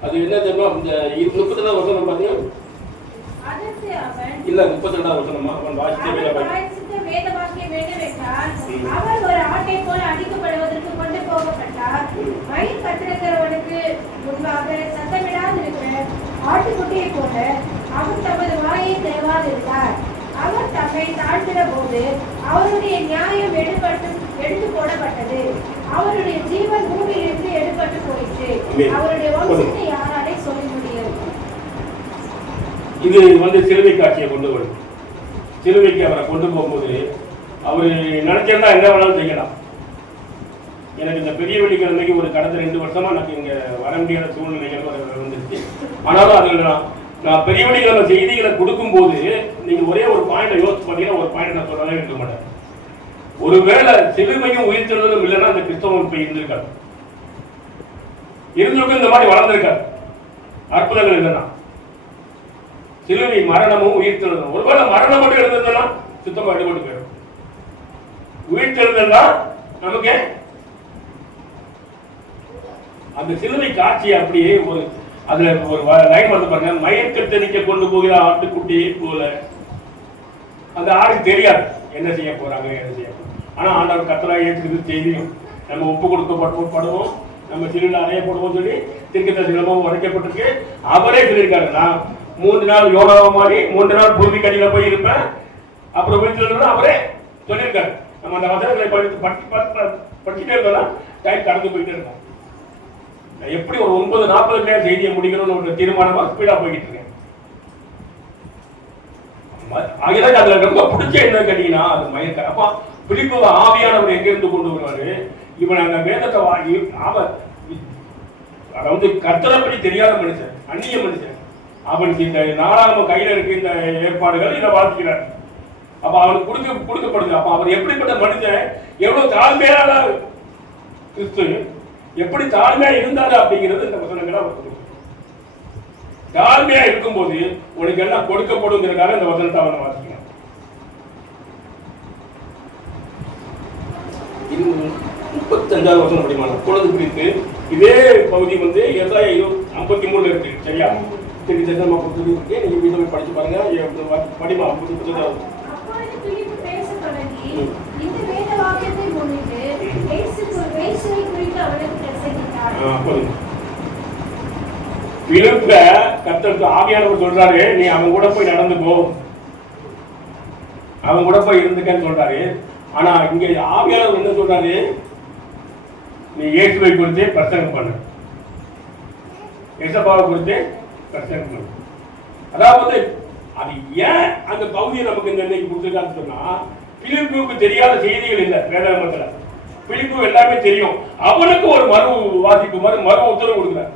அது என்ன தெரியுமா, இந்த 32 வருஷம் பாத்தீங்கன்னா இல்ல 32 வருஷமா அவன் வாசித்த வேத வாக்கியம் வேண்டுமென்றால் அவர் ஒரு ஆட்டை போல அடிக்கப்படுவதற்கு கொண்டு போகப்பட்டார். மயில் கத்திருக்கிறவனுக்கு முன்பாக சத்தமிடாதிருக்கிற ஆட்டுக்குட்டியை போல அவர் தமது வாயை திறவாதிருந்தார். அவர் தம்மை தாழ்த்தின போது அவருடைய நியாயம் எடுத்து போடப்பட்டது. அவருடைய ஜீவன் பூமியிலிருந்து எடுபட்டு போயிற்று. அவருடைய வம்சத்தை யாராலே சொல்ல முடியாது. இது வந்து சிலுவை காட்சியை கொண்டு வரும். சிலுவைக்கு அவரை கொண்டு போகும்போது அவரு நினைச்சிருந்தா என்ன வேணாலும் செய்யலாம். எனக்கு இந்த பெரிய வெள்ளிக்கிழமைக்கு ஒரு கடந்த 2 வருஷமா எனக்கு இங்க வர முடியாத சூழ்நிலைகள் வந்துருச்சு. ஆனாலும் அதில் நான் பெரிய வெள்ளிக்கிழமை செய்திகளை கொடுக்கும் போது நீங்க ஒரே ஒரு பாயிண்ட் யோசிச்சு பார்த்தீங்கன்னா, ஒரு பாயிண்ட் நான் சொல்லவே இருக்க மாட்டேன். ஒருவேளை சிலுவையும் உயிர்த்தெழுதலும் இல்லைன்னா அந்த கிறிஸ்தவம் இப்ப இருந்திருக்காரு, இருந்திருக்கும் இந்த மாதிரி வளர்ந்திருக்காரு. அற்புதங்கள் இல்லைன்னா சிலுவை மரணமும் உயிர்த்தெழுதலும். ஒருவேளை மரணம் மட்டும் இருந்ததுன்னா சுத்தமா எடுபட்டு போயிடும். உயிர்த்தெழுதல்னா நமக்கு அந்த சிலுவை காட்சி அப்படியே ஒரு அதுல ஒரு லைன் வந்து பாருங்க, மயக்கத்தணிக்க கொண்டு போகிற ஆட்டுக்குட்டியை போல. அந்த ஆளுக்கு தெரியாது என்ன செய்ய போறாங்க, என்ன செய்ய போறாங்க. ஆனா ஆண்டவர் கத்தரா ஏற்றுக்கிறது தெரியும். நம்ம ஒப்பு கொடுக்கப்படுவோம், நம்ம சிலுவையில் அறையப்படுவோம் சொல்லி தீர்க்கதரிசனமும் உரைக்கப்பட்டிருக்கு. அவரே சொல்லியிருக்காரு, நான் 3 நாள் யோகாவா மாறி 3 நாள் பூமி கடியில போய் இருப்பேன், அப்புறம் வீட்டில் அவரே சொல்லியிருக்காரு. நம்ம அந்த வசனங்களை படிச்சுட்டே இருந்தோம்னா டைம் கடந்து போயிட்டே இருக்கோம். எப்படி ஒரு 9:40 செய்தியை முடிக்கணும்னு ஒரு தீர்மானமா ஸ்பீடா போய்கிட்டு இருக்கேன். அதுல ரொம்ப பிடிச்ச என்ன கேட்டீங்கன்னா அது மயக்க. அப்ப பிலிப்பு ஆவியானவர் எங்க இருந்து கொண்டு வருவாரு, இவன் அந்த வேதத்தை வாங்கி அவன் அதாவது கர்த்தரை பற்றி தெரியாத மனுஷன், அந்நிய மனுஷன். அவனுக்கு இந்த 4ஆம் கையில இருக்கு இந்த ஏற்பாடுகள், இதை வாசிக்கிறார். அப்ப அவனுக்கு கொடுக்கப்படுது. அப்ப அவர் எப்படிப்பட்ட மனுஷன், எவ்வளவு தாழ்மையான கிறிஸ்து, எப்படி தாழ்மையா இருந்தாரு அப்படிங்கிறது இந்த வசனங்களை அவர் கொடுக்கும். தாழ்மையா இருக்கும்போது உனக்கு எல்லாம் கொடுக்கப்படுங்கிறதுக்காக இந்த வசனத்தை அவனை வாசிக்கிறான். 35வது வசனம் படிமான பொழுது குறித்து இதே பகுதி வந்து எஸ்ஐயா 53 இருக்கு. சரியா? திருப்பி நம்ம கொடுத்துருக்கு, நீங்க வீட்டுல படிச்சு பாருங்க. படிமா 53வது. அப்பொழுது பிலிப்பு பேசத் தொடங்கி இந்த வேத வாக்கியத்தை முன்னிட்டு இயேசு ஒரு வேசியை குறித்து அவனுக்கு பிரசங்கித்தார். பிலிப்ப கர்த்தருக்கு ஆவியானவர் சொல்றாரு, நீ அவன் கூட போய் நடந்து போ, அவன் கூட போய் இருந்துக்கன்னு சொல்றாரு. ஆனா இங்க ஆவியானவர் என்ன சொல்றாரு, நீ இயேசுவை குறித்து பிரசங்கம் பண்ணு, இயேசுவை குறித்து பிரசங்கம் பண்ணு. அதாவது அது ஏன் அந்த பகுதியை நமக்கு இந்த இன்னைக்கு கொடுத்துருக்கான்னு சொன்னா, பிலிப்புக்கு தெரியாத செய்திகள் இல்லை வேதாகமத்துல. பிலிப்பு எல்லாமே தெரியும். அவனுக்கு ஒரு மறு வாசிப்பு மறு உத்தரவு கொடுக்குறாரு,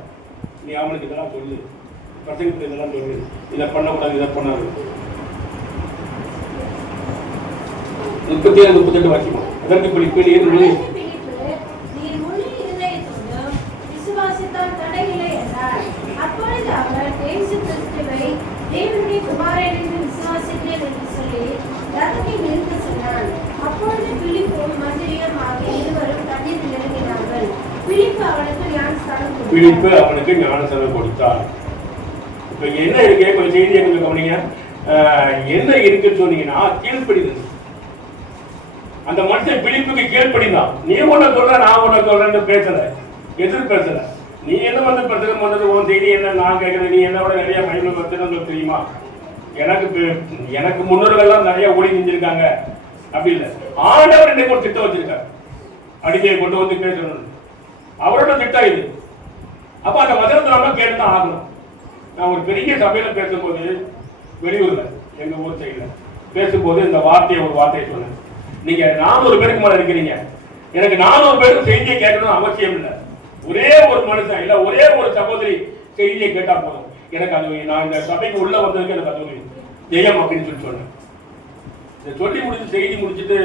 நீ அவனுக்கு இதெல்லாம் சொல்லு, பிரசங்கத்தில் இதெல்லாம் சொல்லு, இதை பண்ணக்கூடாது, இதை பண்ணாது. 37, 38 வாசிப்போம். அதற்கு பிலிப்பு நீர் முழு இதயத்தோடும் விசுவாசித்தால் தடையில்லை என்றார். அப்பொழுது அவர் இயேசு கிறிஸ்துவை தேவனுடைய குமாரன் என்று விசுவாசிக்கிறேன் என்று சொல்லி ரதத்தை நிறுத்த சொன்னான். அப்பொழுது பிலிப்பும் மந்திரியும் ஆகிய இருவரும் தண்ணீரில் இறங்கினார்கள். பிலிப்பு அவனுக்கு ஞானஸ்நானம் கொடுத்தார். இப்ப என்ன இருக்கு, கொஞ்சம் செய்தியை கொஞ்சம் கவனிங்க. என்ன இருக்குன்னு சொன்னீங்கன்னா கீழ்ப்படிதல். அந்த மனுஷன் பிலிப்புக்கு கீழ்ப்படிதான். நீ ஒண்ணு சொல்ற, நான் ஒண்ணு சொல்றேன்னு பேசல, எதிர் பேசல. நீ என்ன வந்து பிரச்சனை பண்றது, உன் செய்தி என்ன நான் கேட்கறது, நீ என்ன விட நிறைய பைபிள் பிரச்சனை தெரியுமா, எனக்கு முன்னோர்கள்லாம் நிறைய ஊழி செஞ்சிருக்காங்க அப்படி இல்லை. ஆண்டவர் இன்னைக்கு ஒரு திட்டம் வச்சிருக்காரு, அடிக்கையை கொண்டு வந்து பேசணும், அவரோட திட்டம் இது. அப்ப அந்த வசனத்தை நம்ம கேட்டுதான் ஆகணும். நான் ஒரு பெரிய சபையில பேசும்போது, வெளியூர்ல எங்க ஊர் சைடுல பேசும்போது இந்த ஒரு வார்த்தையை சொன்னேன். நீங்க 400 பேருக்கு மேல இருக்கிறீங்க, எனக்கு 400 பேருக்கு செய்தியை கேட்கணும் அவசியம் இல்லை. ஒரே ஒரு மனுஷன் இல்ல ஒரே ஒரு சகோதரி செய்தியை கேட்டா போதும். எனக்கு அது நான் இந்த சபைக்கு உள்ள வந்ததுக்கு எனக்கு அது ஒரு ஜெயம் அப்படின்னு சொன்னேன். சொல்லி முடிச்சு செய்தி முடிச்சுட்டு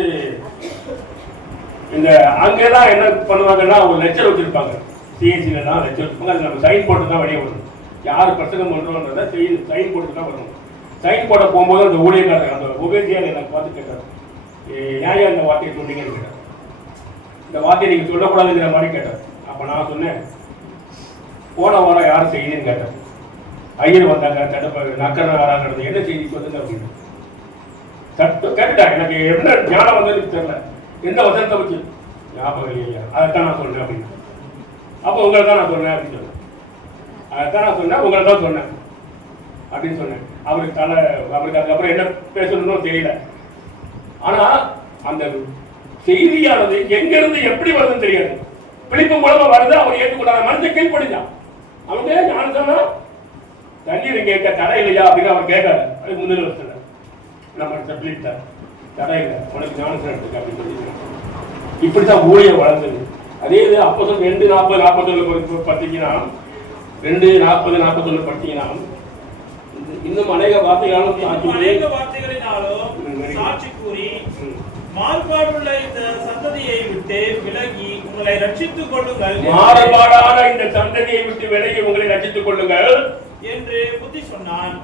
இந்த அங்கேதான் என்ன பண்ணுவாங்கன்னா ஒரு லெக்சர் வச்சிருப்பாங்க, சிஎஸ்சில தான் லெக்சர் வச்சிருப்பாங்க. அது நம்ம சைன் போட்டு தான் வெளியே வரணும். யார் பிரசங்கம் பண்றோன்றத சைன் போட்டு தான் வரணும். சைன் போட போகும்போது அந்த ஊழியக்காரர் அந்த உபேசியார் எனக்கு பார்த்து கேட்டார், ஏன் இந்த வார்த்தையை சொன்னீங்கன்னு கேட்டார். இந்த வார்த்தையை நீங்க சொல்லக்கூடாதுங்கிற மாதிரி கேட்டார். அப்ப நான் சொன்னேன், போன வாரம் யாரும் செய்தின்னு கேட்டேன். ஐயர் வந்தாங்க, தடுப்பு நக்கர வராங்கிறது என்ன செய்தி சொல்லுங்க அப்படின்னு கேட்டுட்டேன். எனக்கு என்ன ஞானம் வந்ததுன்னு தெரியல, எந்த வசனத்தை வச்சு ஞாபகம் இல்லையா, அதைத்தான் நான் சொன்னேன் அப்படின்னு. அப்போ உங்களை தான் நான் சொன்னேன் அப்படின்னு சொன்னேன். அதைத்தான் நான் சொன்னேன், உங்களை தான் சொன்னேன் அப்படின்னு சொன்னேன். அவருக்கு அதுக்கப்புறம் என்ன பேசணும்னு தெரியல. ஆனா அந்த செய்தியானது எங்க இருந்து எப்படி வருதுன்னு தெரியாது. பிழைப்பு மூலமா வருது, அவர் ஏற்றுக்கொண்டாத மனுஷன் கீழ்படிஞ்சான். அவனே ஞானசானா தண்ணீர் கேட்க தடை இல்லையா அப்படின்னு அவர் கேட்காரு. அது முந்தின வருஷத்துல நம்ம பிள்ளைட்டார், தடை இல்லை உனக்கு ஞானசானம் எடுத்துக்க அப்படின்னு சொல்லி இப்படித்தான் ஊழியம் வளர்ந்தது. அதே இது அப்போ 2:40-41 பார்த்தீங்கன்னா 2:40-41 பார்த்தீங்கன்னா இன்னும் அநேக வார்த்தைகளாலும் சாட்சி கூறி மாறுபாடுள்ள இந்த சந்ததியை விட்டு விலகி உங்களை ரட்சித்துக் கொள்ளுங்கள், மாறுபாடான இந்த சந்ததியை விட்டு விலகி உங்களை ரட்சித்துக் கொள்ளுங்கள் என்று புத்தி சொன்னான்.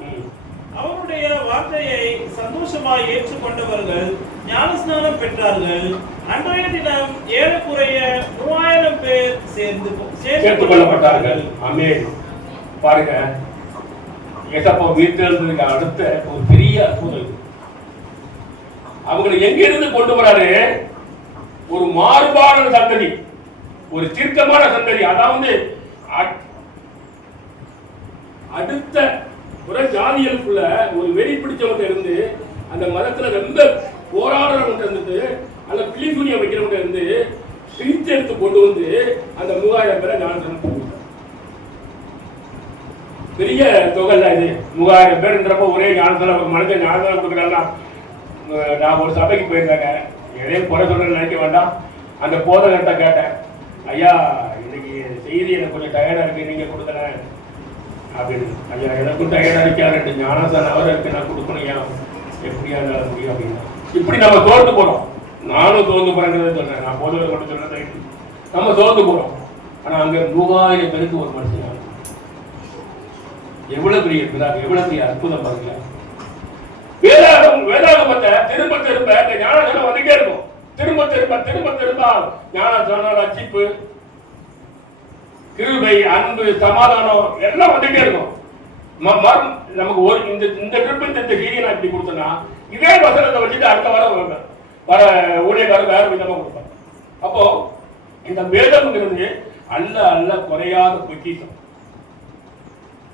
அவருடைய வார்த்தையை சந்தோஷமாய் ஏற்றுக்கொண்டவர்கள் ஞானஸ்நானம் பெற்றார்கள். அன்றைய தினம் ஏறக்குறைய 3000 பேர் சேர்த்துக் கொள்ளப்பட்டார்கள். ஆமென். பாருங்க, ஏசப்பா வீட்டிலிருந்து அடுத்த ஒரு பெரிய அற்புதம். அவங்களை எங்க இருந்து கொண்டு வராரு? ஒரு மாறுபாடான சந்ததி, ஒரு தீர்க்கமான சந்ததி. அதாவது அடுத்த ஒரு ஜாதிகளுக்குள்ள ஒரு வெறி பிடிச்சவங்க இருந்து அந்த மதத்துல ரொம்ப போராடுறவங்க இருந்துட்டு அந்த பிள்ளைக்குனிய வைக்கிறவங்க இருந்து பிரித்து எடுத்து கொண்டு வந்து அந்த 3000 பேரை ஞானஸ்நானம் பெரிய தொகை தான் இது. 3000 பேருன்றப்ப ஒரே ஞானஸ்நானம் ஒரு மனுஷன் ஞானஸ்நானம் கொடுக்குறாங்கன்னா, நான் ஒரு சபைக்கு போயிருந்தாங்க, எதையும் குறை சொல்றேன்னு நினைக்க வேண்டாம். அந்த போதகர்கிட்ட கேட்டேன், ஐயா இன்னைக்கு செய்தி எனக்கு கொஞ்சம் டயர்டா இருக்கு, நீங்க கொடுக்கல அப்படின்னு. ஐயா எனக்கும் டயர்டா இருக்கா, 2 ஞானஸ்நானம் அவர் இருக்கு, நான் கொடுக்கணும், ஐயா எப்படியா இருந்தாலும் முடியும் அப்படின்னா. இப்படி நம்ம சோர்ந்து போறோம். நானும் சோர்ந்து போறேங்கிறத சொல்றேன், நான் போதகர் மட்டும் சொல்றேன், நம்ம சோர்ந்து போறோம். ஆனா அங்க 3000 பேருக்கு ஒரு மனுஷன் எவ்வளவு பெரிய எவ்வளவு பெரிய அற்புதம் பாருங்க. வேதாகமத்தை திரும்ப திரும்ப இந்த ஞானஸ்நானம் வந்துட்டே இருக்கும். திரும்ப திரும்ப ஞானஸ்நானம், ரட்சிப்பு, கிருபை, அன்பு, சமாதானம் எல்லாம் வந்துட்டே இருக்கும். நமக்கு ஒரு இந்த ட்ரிப் இந்த செய்தியை நான் இப்படி கொடுத்தேன்னா இதே வசனத்தை வச்சுட்டு அடுத்த வாரம் வர ஊழியக்காரர் வேற விதமா கொடுப்பாங்க. அப்போ இந்த வேதம்ங்கிறது அல்ல குறையாத பொக்கிஷம்.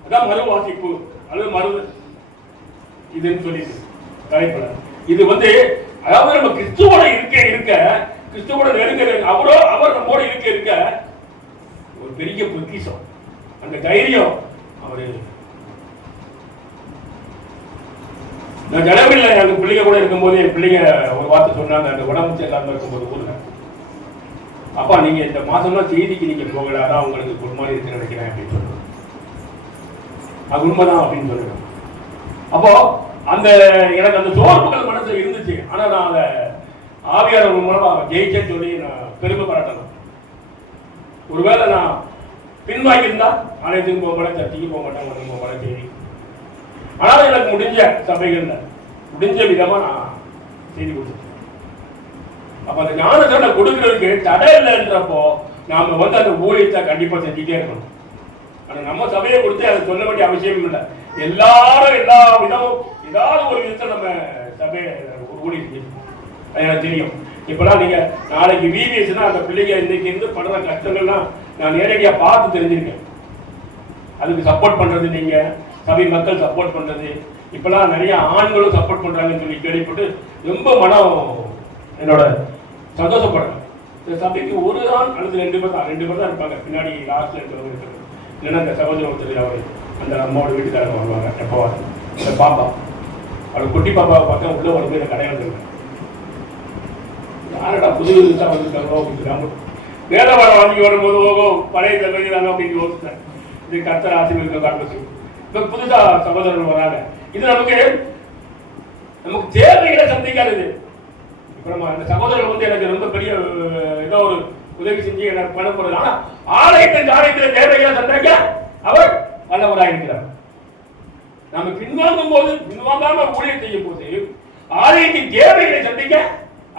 அதான் மறு வாசிப்பு அல்லது மறு இதுன்னு சொல்லிட்டு தலைப்புல இது அதாவது நம்ம கிறிஸ்துவோட இருக்க கிறிஸ்துவோட நெருங்க அவர் நம்மோட இருக்க ஒரு பெரிய பொக்கிஷம். அந்த தைரியம் அவரு நான் ஜனவரியில் எனக்கு பிள்ளைங்க கூட இருக்கும்போது என் பிள்ளைங்க ஒரு வார்த்தை சொன்னாங்க, அந்த உடம்பு சரியில்லாம இருக்கும்போது ஊர்ல, அப்பா நீங்க இந்த மாசம்லாம் செய்திக்கு நீங்க போகல, அதான் உங்களுக்கு ஒரு மாதிரி இருக்கு நினைக்கிறேன் அப்படின்னு சொல்லுவாங்க. அது உண்மைதான் அப்படின்னு சொல்லுவேன். அப்போ அந்த எனக்கு அந்த சோர்வுகள் மனசுல இருந்துச்சு. ஆனா நான் அதை ஆவியார் மூலமா ஜெயிச்சேன்னு சொல்லி நான் பெருமை பாராட்டணும். ஒருவேளை நான் பின்வாங்கி இருந்தா ஆலயத்துக்கு போக மாட்டேன், சர்ச்சைக்கு போக மாட்டேன், ஒன்றும் போக மாட்டேன் செய்தி. ஆனாலும் எனக்கு முடிஞ்ச சபைகள்ல முடிஞ்ச விதமா நான் செய்தி கொடுத்தேன். அப்ப அந்த ஞானஸ்நானம் கொடுக்கறதுக்கு தடை இல்லைன்றப்போ நாம அந்த ஊழியத்தை கண்டிப்பா செஞ்சுட்டே இருக்கணும். ஆனா நம்ம சபையை கொடுத்து அதை சொல்ல வேண்டிய அவசியம் இல்லை. எல்லாரும் எல்லா விதமும் ஏதாவது ஒரு விதத்தை நம்ம சபையை ஊழியம் செஞ்சிருக்கோம். அது எனக்கு தெரியும். இப்பெல்லாம் நீங்க நாளைக்கு விபிஎஸ்னா அந்த பிள்ளைங்க இன்னைக்கு இருந்து படுற கஷ்டங்கள்லாம் நான் நேரடியா பார்த்து தெரிஞ்சிருக்கேன். அதுக்கு சப்போர்ட் பண்றது நீங்க, சபை மக்கள் சப்போர்ட் பண்றது, இப்பெல்லாம் நிறைய ஆண்களும் சப்போர்ட் பண்றாங்கன்னு சொல்லி கேள்விப்பட்டு ரொம்ப மனம் என்னோட சந்தோஷப்படுறேன். இந்த சபைக்கு ஒரு ஆண் அல்லது 2 பேர் தான் இருப்பாங்க. பின்னாடி லாஸ்ட்ல இருக்கிறவங்க இருக்கிறது. இல்லைன்னா இந்த சகோதரர் ஒருத்தர் அவர் அந்த அம்மாவோட வீட்டுக்காரங்க வருவாங்க. எப்போ இந்த பாப்பா அவர் குட்டி பாப்பாவை பார்த்தா உள்ள வரும்போது எனக்கு அடையாளம் இல்லை. யாரடா புது தான் வந்துருக்காங்களோ அப்படின்னு வேதவாரம் வாங்கி வரும்போது ஓகோ பழைய தலைவராங்க அப்படின்னு யோசித்தேன். இது கர்த்தர் ஆசீர்வதிக்க காட்டுச்சு. இப்போ புதுசா சகோதரர்கள் வராங்க. இது நமக்கு தேவைகளை சந்திக்காது. இப்போ நம்ம அந்த சகோதரர்கள் வந்து எனக்கு ரொம்ப பெரிய ஏதோ ஒரு உதவி செஞ்சு எனக்கு பண்ண போறது. ஆனா ஆலயத்தின் காரியத்தில் தேவைகளை சந்திக்க அவர் வல்லவராக இருக்கிறார். நம்ம பின்வாங்காம ஊழியர் செய்யும் போது ஆலயத்தின் தேவைகளை சந்திக்க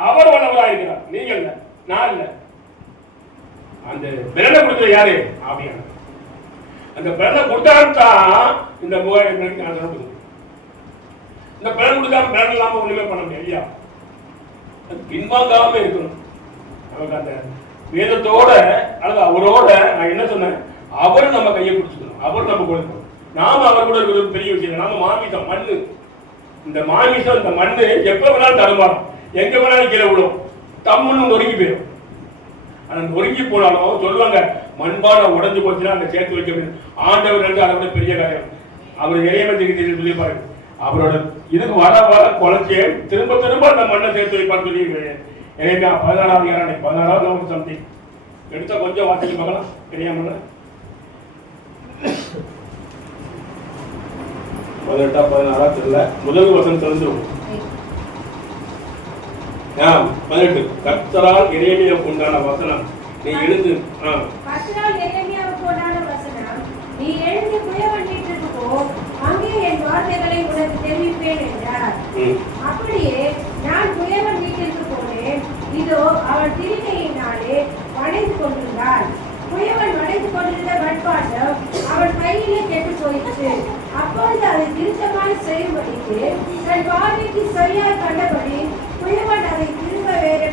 அவர் வல்லவராக இருக்கிறார். நீங்க இல்ல, நான் இல்ல. அந்த பிறனை கொடுத்தது யாரு? ஆவியானவர். அந்த பிறனை கொடுத்தாதான் இந்த 3000 பேருக்கு நான் சொல்ல முடியும். இந்த பிறன் கொடுக்காம பிறன் இல்லாம ஒண்ணுமே பண்ண முடியாது இல்லையா? பின்வாங்காம இருக்கணும். நமக்கு அந்த வேதத்தோட அல்லது அவரோட நான் என்ன சொன்னேன், அவரும் நம்ம கையை பிடிச்சிக்கணும், அவரும் நம்ம கொடுக்கணும். நாம அவர் கூட இருக்கிறது பெரிய விஷயம். நாம மாமிசம் மண்ணு. இந்த மாமிசம் இந்த மண்ணு எப்ப வேணாலும் தடுமாறும், எங்க வேணாலும் கீழே விடும், தம்முன்னு நொறுங்கி போயிடும். ஆனா நொறுங்கி போனாலும் சொல்லுவாங்க மண்பானை உடஞ்சு போச்சுன்னா அந்த சேர்த்து வைக்க முடியும். ஆண்டவர் என்று அதை விட பெரிய காரியம். அவர் இறைவன் சொல்லி பாருங்க, அவரோட இதுக்கு வர குறைச்சே திரும்ப அந்த மண்ணை சேர்த்து வைப்பான்னு சொல்லி இறைமையா 14வது சம்திங் எடுத்த கொஞ்சம் வாசிக்க பார்க்கலாம். தெரியாம 18 16 தெரியல. முதல் வசனம் தெரிஞ்சிடும். 18 கர்த்தரால் எரேமியாவுக்கு உண்டான வசனம். நீ எழுந்து கர்த்தரால் எரேமியாவுக்கு உண்டான வசனம். நீ எழுந்து குயவண்டிற்கு போ, அங்கே என் வார்த்தைகளை உனக்கு தெரிவிப்பேன் என்றார். அப்படியே நான் குயவன் வீட்டிற்கு போனேன். இதோ அவன் திரிகையினாலே வளைந்து கொண்டிருந்தான். குயவன் வளைந்து கொண்டிருந்த மண்பாண்டம் அவன் கையிலே கெட்டு போயிற்று. அப்பொழுது அதை திருத்தமாய் செய்யும்படிக்கு தன் பார்வைக்கு சரியாய் கண்டபடி குயவன் அதை திரும்ப வேறு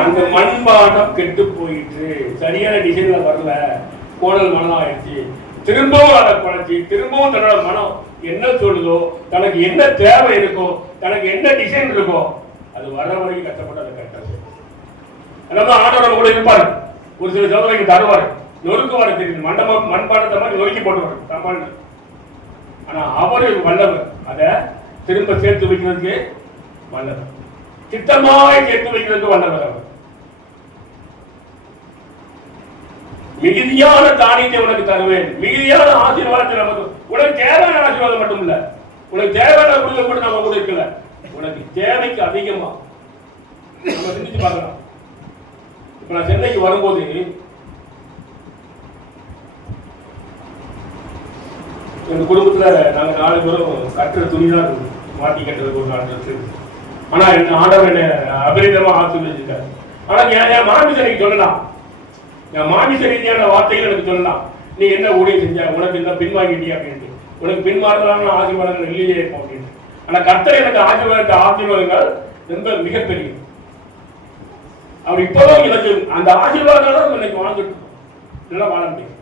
அந்த மண்பாண்டம் கெட்டு போயிற்று, சரியான டிசைன்ல வரல, கோடல் மனம் ஆயிடுச்சு. திரும்பவும் அதை குறைச்சி திரும்பவும் தன்னோட மனம் என்ன சொல்லுதோ, தனக்கு என்ன தேவை இருக்கோ, தனக்கு என்ன டிசைன் இருக்கோ அது வர வரைக்கும் கஷ்டப்பட்டு அதை கரெக்டாக. அதனால ஆண்டவர் நம்ம கூட இருப்பாரு. ஒரு சில சோதனைக்கு தருவாரு, நொறுக்குவாரு. தெரியுது மண்பாண்டத்தை மாதிரி நொறுக்கி போட்டுவாரு தம்பாண்டு. ஆனா அவரு வல்லவர், அதை திரும்ப சேர்த்து வைக்கிறதுக்கு வல்லவர், திட்டமாய் சேர்த்து வைக்கிறதுக்கு வல்லவர். அவர் மிகுதியான தானியத்தை உனக்கு தருவேன், மிகுதியான ஆசீர்வாதத்தை நமக்கு. உனக்கு தேவையான ஆசீர்வாதம் மட்டும் இல்ல, உனக்கு தேவையான கொடுக்க கூட நம்ம கூட இருக்கல, உனக்கு தேவைக்கு அதிகமா நம்ம சிந்திச்சு பார்க்கலாம். இப்ப நான் சென்னைக்கு வரும்போது எங்க குடும்பத்துல நாங்க 4 பேரும் கட்டுற துணிதான் மாட்டி கட்டுறதுக்கு ஒரு 4 ட்ரெஸ் இருக்கு. ஆனா என்ன ஆண்டவர் என்ன அபரிதமா ஆசீர்வதிச்சிருக்காரு. ஆனா என் மாமிசனைக்கு சொல்லலாம், என் மாமிச ரீதியான வார்த்தைகள் எனக்கு சொல்லலாம், நீ என்ன ஊழியம் செஞ்ச, உனக்கு இந்த பின்வாங்கிட்டியா அப்படின்ட்டு. உனக்கு பின்மாறுதலான ஆசீர்வாதங்கள் இல்லையே இருக்கும் அப்படின்னு. ஆனா கர்த்தர் எனக்கு ஆசீர்வாதங்கள் ரொம்ப மிகப்பெரிய. அவர் இப்பதான் எனக்கு அந்த ஆசீர்வாதம் எனக்கு வாழ்ந்துட்டு நல்லா வாழ முடியும்.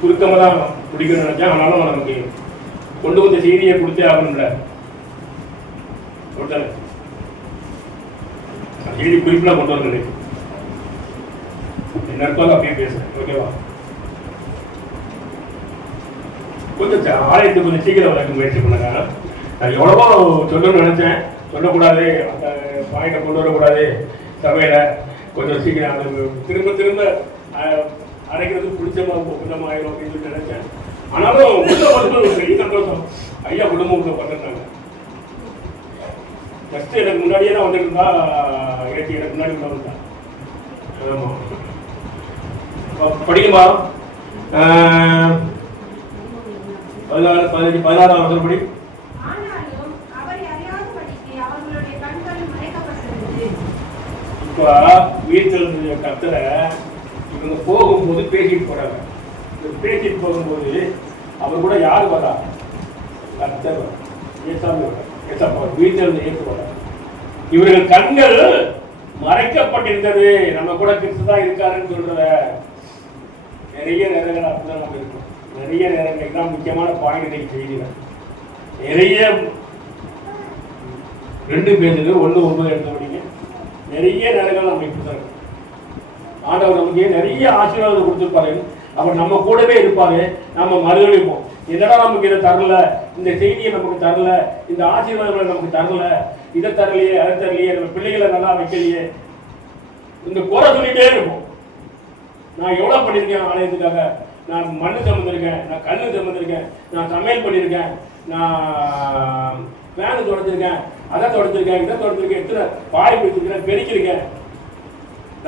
சுருக்கமா தான் பிடிக்கணும்னு நினைச்சேன். ஆனாலும் நமக்கு கொண்டு வந்த செய்தியை கொடுத்தே ஆகணும்ல. செய்தி குறிப்பெல்லாம் கொண்டு வரல, என்ன இருக்கோ அப்படியே பேசுறேன். ஓகேவா? கொஞ்சம் ஆலயத்துக்கு கொஞ்சம் சீக்கிரம் வரைக்கும் முயற்சி பண்ணுங்க. நான் எவ்வளவோ சொல்லணும்னு நினைச்சேன், சொல்லக்கூடாது, அந்த பாயிண்ட கொண்டு வரக்கூடாது சபையில. கொஞ்சம் சீக்கிரம் அது திரும்ப அரைக்கிறதுக்கு பிடிச்சமா கொஞ்சமாயிரும் அப்படின்னு சொல்லி நினைச்சேன். ஆனாலும் உள்ள பெரிய சந்தோஷம். ஐயா குடும்பம் உள்ள பண்ணிருந்தாங்க. ஃபர்ஸ்ட் எனக்கு முன்னாடியே தான் வந்துருந்தா, எனக்கு முன்னாடி உள்ள வந்தா. ஆமா படிக்குமா 14, 15, 16 வருஷம் படி. இப்ப வீட்டில் இருந்த கர்த்தரை இவங்க போகும்போது பேசிட்டு போறாங்க. பேசிட்டு போகும்போது அவர் கூட யாரு வரா? கர்த்தர் ஏசாமி வர. ஏசாப்பா வீட்டில் இருந்து ஏற்று வர. இவர்கள் கண்கள் மறைக்கப்பட்டிருந்தது. நம்ம கூட கிறிஸ்து தான் இருக்காருன்னு சொல்றத நிறைய நேரங்கள் அப்படிதான் நமக்கு இருக்கும். நிறைய நேரங்கள் தான் முக்கியமான பாயிண்ட் இன்னைக்கு செய்திகள். நிறைய 2 பேருக்கு 1:9 எடுத்த முடியுங்க. நிறைய நேரங்கள் நம்ம இப்படி தான் இருக்கும். ஆண்டவர் நமக்கு நிறைய ஆசீர்வாதம் கொடுத்துருப்பாரு. அவர் நம்ம கூடவே இருப்பாரு. நம்ம மறுதளிப்போம், என்னடா நமக்கு இதை தரல, இந்த செய்தியை நமக்கு தரல, இந்த ஆசீர்வாதங்களை நமக்கு தரல, இதை தரலையே, அதை தரலையே, நம்ம பிள்ளைகளை நல்லா வைக்கலையே, இந்த குறை சொல்லிட்டே இருப்போம். நான் எவ்வளோ பண்ணியிருக்கேன் ஆலயத்துக்காக, நான் மண்ணு சுமந்திருக்கேன், நான் கல் சுமந்திருக்கேன், நான் சமையல் பண்ணியிருக்கேன், நான் ஃபேனு தொடச்சிருக்கேன், அதை தொடச்சிருக்கேன், இதை தொடச்சிருக்கேன், எத்தனை பாய் வச்சிருக்கேன், பெருக்கிருக்கேன்.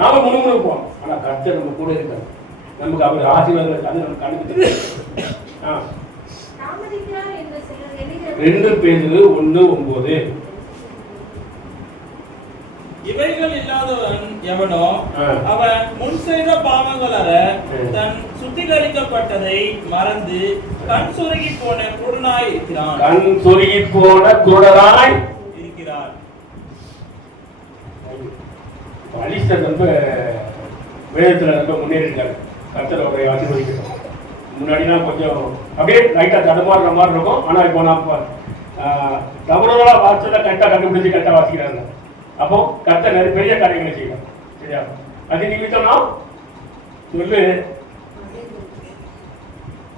நாம முணுமுணுப்போம். ஆனால் கர்த்தர் நம்ம கூட இருக்காரு. நமக்கு அவர் ஆசீர்வாதம் அது நம்ம கணக்கு. 2 பேரு 1:9. இவைகள் இல்லாதவன் எவனோ அவன் முன் செய்த பாவங்களற தன் சுத்திகரிக்கப்பட்டதை மறந்து கண் சொருகி போன குருடனாய் இருக்கிறான். கண் சொருகி போன குருடனாய் இருக்கிறான். அலிஸ்டர் ரொம்ப வேதத்துல ரொம்ப முன்னேறிட்டாரு. கர்த்தர் அவரை ஆசீர்வதிக்கணும். முன்னாடிலாம் கொஞ்சம் அப்படியே லைட்டா தடுமாறுற மாதிரி இருக்கும். ஆனா இப்போ நான் தவறுதலா வாசத்தை கரெக்டாக கண்டுபிடிச்சு கரெக்டாக வாசிக்கிறாங்க. அப்போ கர்த்தர் நிறைய பெரிய காரியங்களை செய்யலாம். சரியா? அது நிமித்தம்னா சொல்லு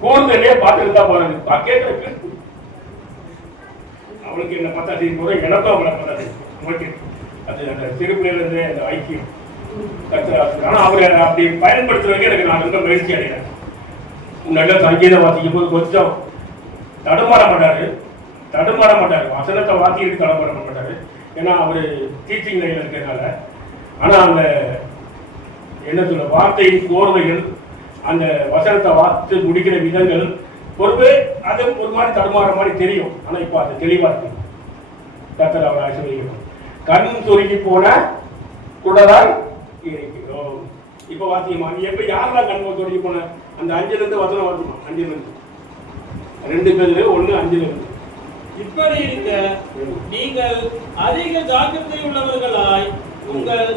கூர்ந்தலே பார்த்துருந்தா பாருங்க. கேட்கறதுக்கு அவளுக்கு என்ன பார்த்தா செய்யும் போது எனக்கும் அவளை பார்த்தா செய்யும். அது அந்த சிறுபிள்ளையிலிருந்து அந்த ஐக்கியம் கர்த்தர். ஆனால் அவர் அப்படி பயன்படுத்துறதுக்கு எனக்கு நான் ரொம்ப மகிழ்ச்சி அடைகிறேன். முன்னாடி சங்கீதம் வாசிக்கும் போது கொஞ்சம் தடுமாற மாட்டாரு. வசனத்தை வாசிக்கிட்டு தடுமாற மாட்டாரு. ஏன்னா அவர் டீச்சிங் லைன்ல இருக்கிறதுனால. ஆனால் அந்த என்ன சொல்ல வார்த்தையின் கோர்வைகள், அந்த வசனத்தை வாசித்து முடிக்கிற விதங்கள் பொறுப்பு அது ஒரு மாதிரி தடுமாற மாதிரி தெரியும். ஆனால் இப்போ அது தெளிவாக இருக்கு. கர்த்தர் அவர் ஆசீர்வதிக்கணும். கண் சொருகி போன குடலால் இருக்கிறோம். இப்போ வாசியமா நீ எப்ப யாரெல்லாம் கண் சொருகி போன அந்த 5லிருந்து வசனம் வாசிமா. 5லிருந்து 2 பேரு 1:5. இப்படி இருக்க நீங்கள் அதிக ஜாக்கிரதை உள்ளவர்களாய் உங்கள்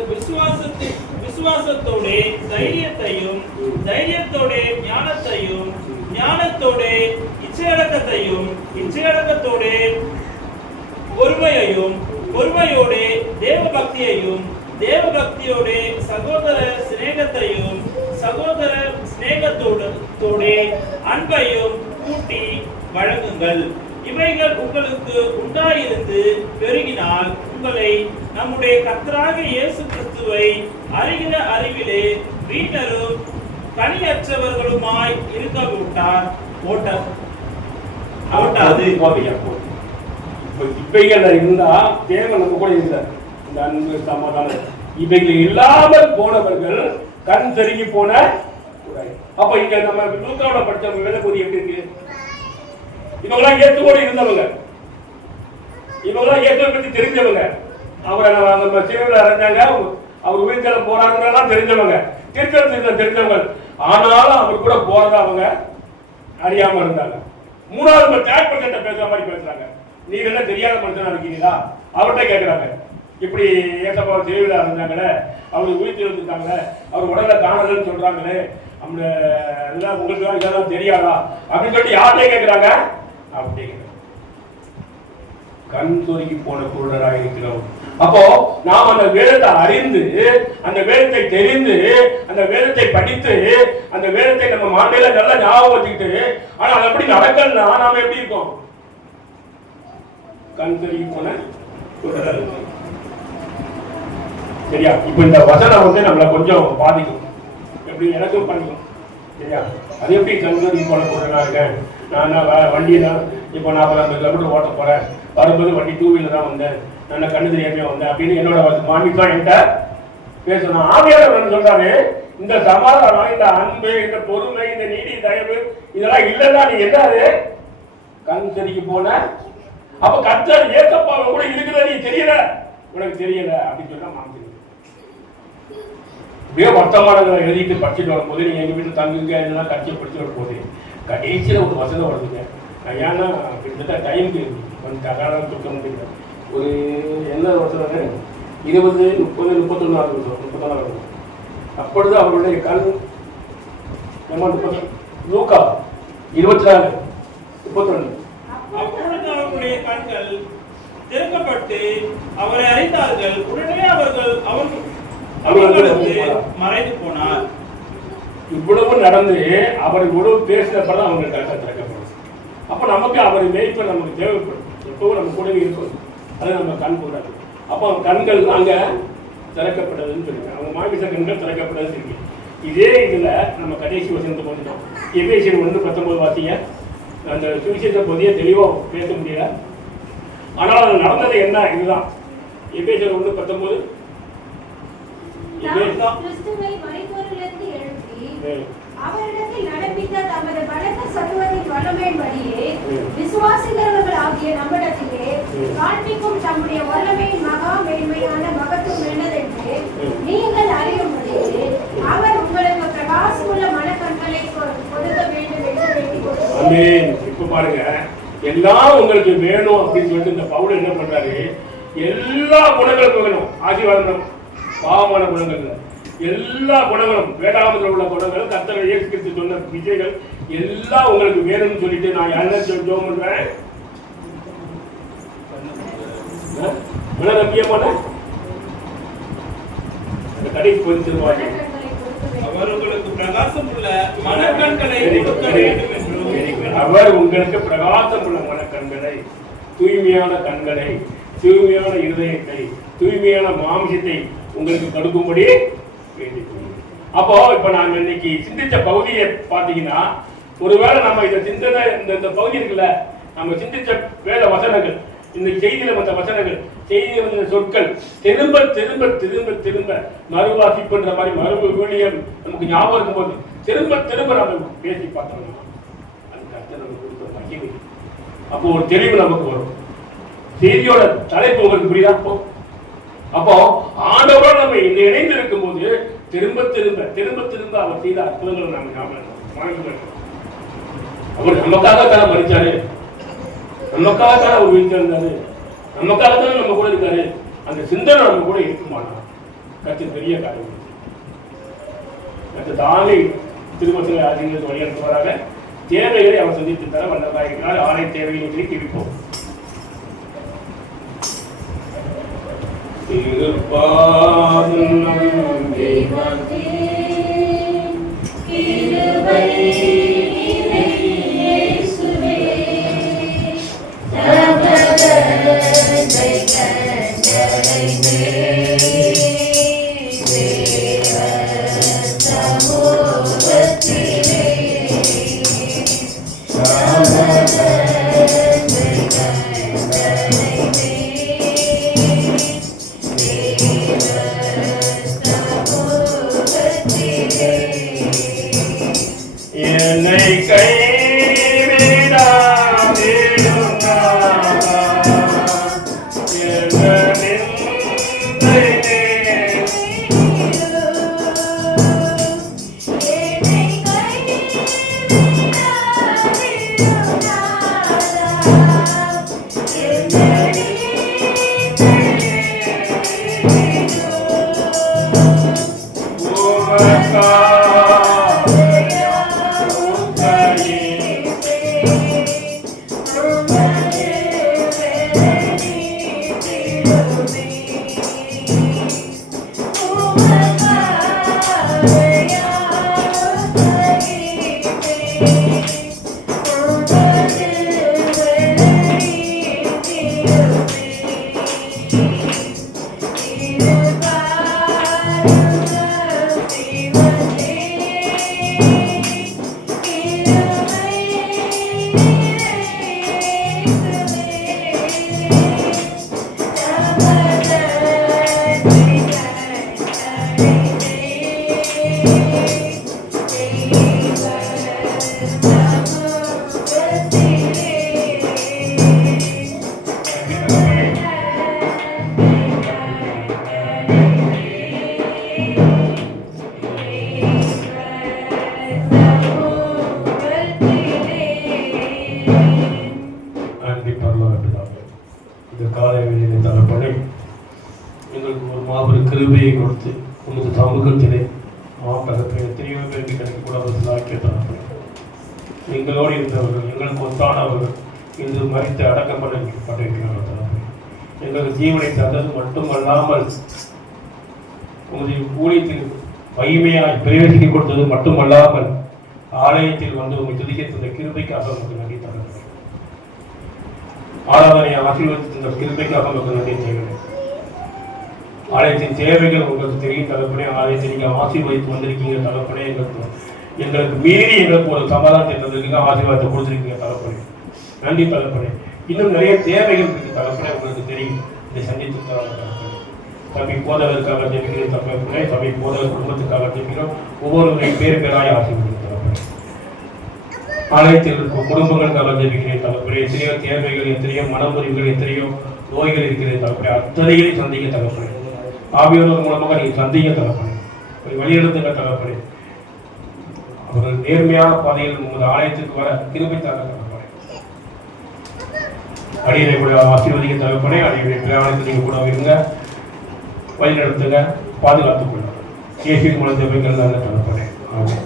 விசுவாசத்தோட தைரியத்தையும், தைரியத்தோட ஞானத்தையும், ஞானத்தோட இச்சையடக்கத்தையும், இச்சையடக்கத்தோட பொறுமையையும், பொறுமையோட தேவபக்தியையும், தேவபக்தியோட சகோதர சிநேகத்தையும், சகோதர சிநேகத்தோட அன்பையும் கூட்டி வழங்குங்கள். இவைகள் உங்களுக்கு உண்டாயிருந்து பெருகினால் உங்களை நம்முடைய கர்த்தராகிய இயேசு கிறிஸ்துவை அறிகிற அறிவிலே வீணரும் கனியற்றவர்களுமாய் இருக்க ஓட்டாது. இவைகள் இருந்தா தேவன் நம்ம கூட இருந்தார். இந்த அன்பு சமாதானம் இவைகள் இல்லாமல் போனவர்கள் கண் செருகி போன. அப்ப இங்க நம்ம லூக்காவோட படிச்ச வேலை கூறி எப்படி இருக்கு? இவங்கெல்லாம் இயேசுவோடு இருந்தவங்க, இவங்கெல்லாம் இயேசுவை பத்தி தெரிஞ்சவங்க. அவரை நம்ம சிறுவில் அறிஞ்சாங்க, அவர் உயிர்த்தல போறாங்கலாம் தெரிஞ்சவங்க, தெரிஞ்சவங்க. ஆனாலும் அவர் கூட போறதா அவங்க அறியாம இருந்தாங்க. 3வது தேர்ட் பர்சன்ட்ட பேசுற மாதிரி பேசுறாங்க. நீங்க என்ன தெரியாத மனுஷனா இருக்கீங்களா அவர்கிட்ட கேட்கிறாங்க. இப்படி ஏசப்பா சிறுவில் அறிஞ்சாங்களே, அவர் உயிர்த்து இருந்துட்டாங்களே, அவர் உடலை காணலன்னு சொல்றாங்களே, அந்த இதெல்லாம் உங்களுக்கு இதெல்லாம் தெரியாதா அப்படின்னு சொல்லிட்டு யார்கிட்ட கேட்கிறாங்க? அப்படிங்கிற கண் சொருகி போன குருடராக இருக்கிறோம். அப்போ நாம் அந்த வேதத்தை அறிந்து, அந்த வேதத்தை தெரிந்து, அந்த வேதத்தை படித்து, அந்த வேதத்தை நம்ம மாண்டையில நல்லா ஞாபகம் வச்சுக்கிட்டு, ஆனா அது அப்படி நடக்கலன்னா நாம எப்படி இருக்கோம்? கண் சொருகி போன குருடராக இருக்கிறோம். சரியா? இப்ப இந்த வசனம் வந்து நம்மளை கொஞ்சம் பாதிக்கும். எப்படி எனக்கும் பண்ணிக்கும். சரியா? அது எப்படி கண் சொருகி போன குருடராக இருக்கேன்? நான் வண்டி தான் இப்போ 40-50 கிலோமீட்டர் ஓட்ட போறேன். வரும்போது வண்டி 2 வீலர் தான் வந்தேன், நான் கண்ணு தெரியாமையா வந்தேன் அப்படின்னு என்னோட மாமிதான் என்கிட்ட பேசணும். ஆவியானவர் சொல்றாரு, இந்த சமாதானம், இந்த அன்பு, இந்த பொறுமை, இந்த நீதி, தயவு இதெல்லாம் இல்லைன்னா நீ என்னது கண் செருகி போன. அப்ப கர்த்தர் ஏசப்பாவை கூட இருக்கிற நீ தெரியல, உனக்கு தெரியல அப்படின்னு சொன்னா மாமி இப்படியே வர்த்தமானங்களை எழுதிட்டு படிச்சுட்டு வரும்போது நீங்க எங்க வீட்டுல தங்குங்க என்னெல்லாம் கட்சியை படிச்சுட்டு வரும்போது கடைசியில ஒரு வசனம் வருதுங்க. ஏன்னா கிட்டத்தட்ட டைமுக்கு கொஞ்சம் தகவல் கொடுக்க முடியல. ஒரு என்ன வசனம் 20, 30, 31 வருஷம் 34 வருஷம். அப்பொழுது அவருடைய கண் லூக்கா 24, 32. அப்பொழுது அவர்களுடைய கண்கள் திறக்கப்பட்டு அவரை அறிந்தார்கள். உடனே அவர்களுக்கு மறைந்து போனார். இவ்வளவு நடந்து அவர் இவ்வளவு பேசினப்பதான் அவங்க கணக்கை திறக்கப்படும். அப்ப நமக்கு அவர் மேய்ப்ப நமக்கு தேவைப்படும். எப்பவும் நம்ம கூடவே இருக்கும். அது நம்ம கண் கூடாது. அப்போ கண்கள் அங்க திறக்கப்பட்டதுன்னு சொல்லுங்க. அவங்க மாமிச கண்கள் திறக்கப்பட்டதுன்னு சொல்லி இதே இதுல நம்ம கடைசி வசனத்துக்கு வந்துட்டோம். எபேசியர் 1:19 வாசிங்க. அந்த சுவிசேஷ பகுதியை தெளிவா பேச முடியல. ஆனால் அது நடந்தது என்ன? இதுதான் எபேசியர் 1:19. கிறிஸ்துவை மரித்தோரிலிருந்து எழுப்பி அவரிடத்தில் நடப்பித்த தமது பலத்த சத்துவத்தின் வல்லமையின்படியே விசுவாசிக்கிறவர்கள் ஆகிய நம்மிடத்திலே காண்பிக்கும் தம்முடைய வல்லமையின் மகா மேன்மையான மகத்துவம் என்னதென்று நீங்கள் அறியும்படியே அவர் உங்களுக்கு பிரகாசமுள்ள மனக்கண்களை கொடுக்க வேண்டும் என்று வேண்டிக் கொள்கிறேன். இப்ப பாருங்க, எல்லாம் உங்களுக்கு வேணும் அப்படின்னு சொல்லிட்டு இந்த பவுல் என்ன பண்றாரு? எல்லா குணங்களுக்கும் வேணும். ஆசீர்வாதம், பாவமான குணங்கள், எல்லா குணங்களும், வேதாகமத்தில் உள்ள குணங்கள், கர்த்தர் இயேசு கிறிஸ்து சொன்ன விஜய்கள் எல்லாம் உங்களுக்கு வேணும்னு சொல்லிட்டு நான் என்ன ஜெபம் பண்றேன்? நம்பியமான கடைசி பொறுத்து அவர்களுக்கு பிரகாசம் உள்ள மனக்கண்களை கொடுக்க வேண்டும் என்று அவர் உங்களுக்கு பிரகாசம் உள்ள மனக்கண்களை, தூய்மையான கண்களை, தூய்மையான இருதயத்தை, தூய்மையான மாம்சத்தை உங்களுக்கு கொடுக்கும்படி வேண்டிக் கொள்ளுங்கள். அப்போ இப்ப நான் இன்னைக்கு சிந்திச்ச பகுதியை பார்த்தீங்கன்னா, ஒருவேளை நம்ம இதை சிந்தனை இந்த பகுதி இருக்குல்ல, நம்ம சிந்திச்ச வேத வசனங்கள், இந்த செய்தியில வந்த வசனங்கள், செய்தியில வந்த சொற்கள் திரும்ப திரும்ப திரும்ப திரும்ப மறுவாசிப்புன்ற மாதிரி மறுபு ஊழியம் நமக்கு ஞாபகம் இருக்கும்போது திரும்ப திரும்ப நம்ம பேசி பார்த்தோம்னா அதுக்கு அர்த்தம் நமக்கு கொடுத்த மகிமை. அப்போ ஒரு தெளிவு நமக்கு வரும். செய்தியோட தலைப்பு உங்களுக்கு புரியுதா? அப்போ ஆண்டவரோடு நம்ம இணைந்து இருக்கும் போது திரும்ப திரும்ப திரும்ப திரும்ப அவர் செய்த அற்புதங்களை நாம ஞாபகம். அவர் நமக்காகத்தான மறிச்சாரு, நமக்காகத்தான அவர் வீட்டில் இருந்தாரு, நமக்காகத்தான நம்ம கூட இருக்காரு. அந்த சிந்தனை நம்ம கூட இருக்குமானா கற்று பெரிய காரியம். அந்த தானே திருமண ஆசிரியர்கள் வழிநடத்துவதாக தேவைகளை அவர் சந்தித்து தர வல்லதாயிருக்கிறார். ஆணை தேவைகளை கிழிப்போம். எங்களுக்கு ஒரு மாபெரும் கிருபையை கொடுத்து உமது சமூகத்திலே தகப்பனே எத்தனையோ பேருக்கு கிடைக்கக்கூடாத ஆக்கியத்தார்கள். எங்களோடு இருந்தவர்கள், எங்களுக்கு ஒத்தானவர்கள் இன்று மறித்து அடக்கப்பட்டிருக்கிறார்கள் தகப்பனே. எங்களுக்கு ஜீவனை தந்தது மட்டுமல்லாமல் உமது ஊழியத்தில் மகிமையாய் பிரவேசிக்க கொடுத்தது மட்டுமல்லாமல் ஆலயத்தில் வந்து உங்கள் துதிக்க தந்த கிருபைக்காக உங்களுக்கு நன்றி தகப்பனே. ஆராதனையை ஆசீர்வதித்து தந்த கிருபைக்காக உங்களுக்கு நன்றி தகப்பனே. ஆலயத்தின் தேவைகள் உங்களுக்கு தெரியும் தகப்பனே. ஆலயத்தை நீங்கள் ஆசீர்வதித்து வந்திருக்கீங்க தகப்பனே. எங்களுக்கு மீறி எங்களுக்கு ஒரு சமாதானத்தை தந்திருக்கீங்க, ஆசீர்வாதத்தை கொடுத்துருக்கீங்க தகப்பனே. நன்றி தகப்பனே. இன்னும் நிறைய தேவைகள் இருக்கு தகப்பனே, உங்களுக்கு தெரியும். இதை சந்தித்து தகப்பனே. சபை போதவருக்காக ஜெபிக்கிறேன் தகப்பனே. சபை போதவர் குடும்பத்துக்காக ஜெபிக்கிறோம். ஒவ்வொருவரையும் பேர் பேராய் ஆசீர்வதிக்கிறேன் தகப்பனே. ஆலயத்தில் இருக்கும் குடும்பங்களுக்காக ஜெபிக்கிறேன் தகப்பனே. எத்தனையோ தேவைகள், எத்தனையோ மனமுறிவுகள், எத்தனையோ நோய்கள் இருக்கிறது தகப்பனே. அத்தனையும் சந்திக்க தகப்பனே. ஆவியானவர் மூலமாக நீங்கள் சந்திக்க தகப்பனே. வழிநடத்துங்க தகப்பனே. அவர்கள் நேர்மையான பாதையில் உங்கள் ஆலயத்திற்கு வர கிருபை தாங்க தகப்பனே. அடியனை கூட ஆசீர்வதிக்க தகப்பனே. அடியனை பிரயாணத்தில் நீங்கள் கூட இருங்க, வழி நடத்துங்க, பாதுகாத்துக் கொள்ளுங்க. இயேசுவின் மூலம் ஜெபிக்கிறேன் நல்ல தகப்பனே. ஆமென்.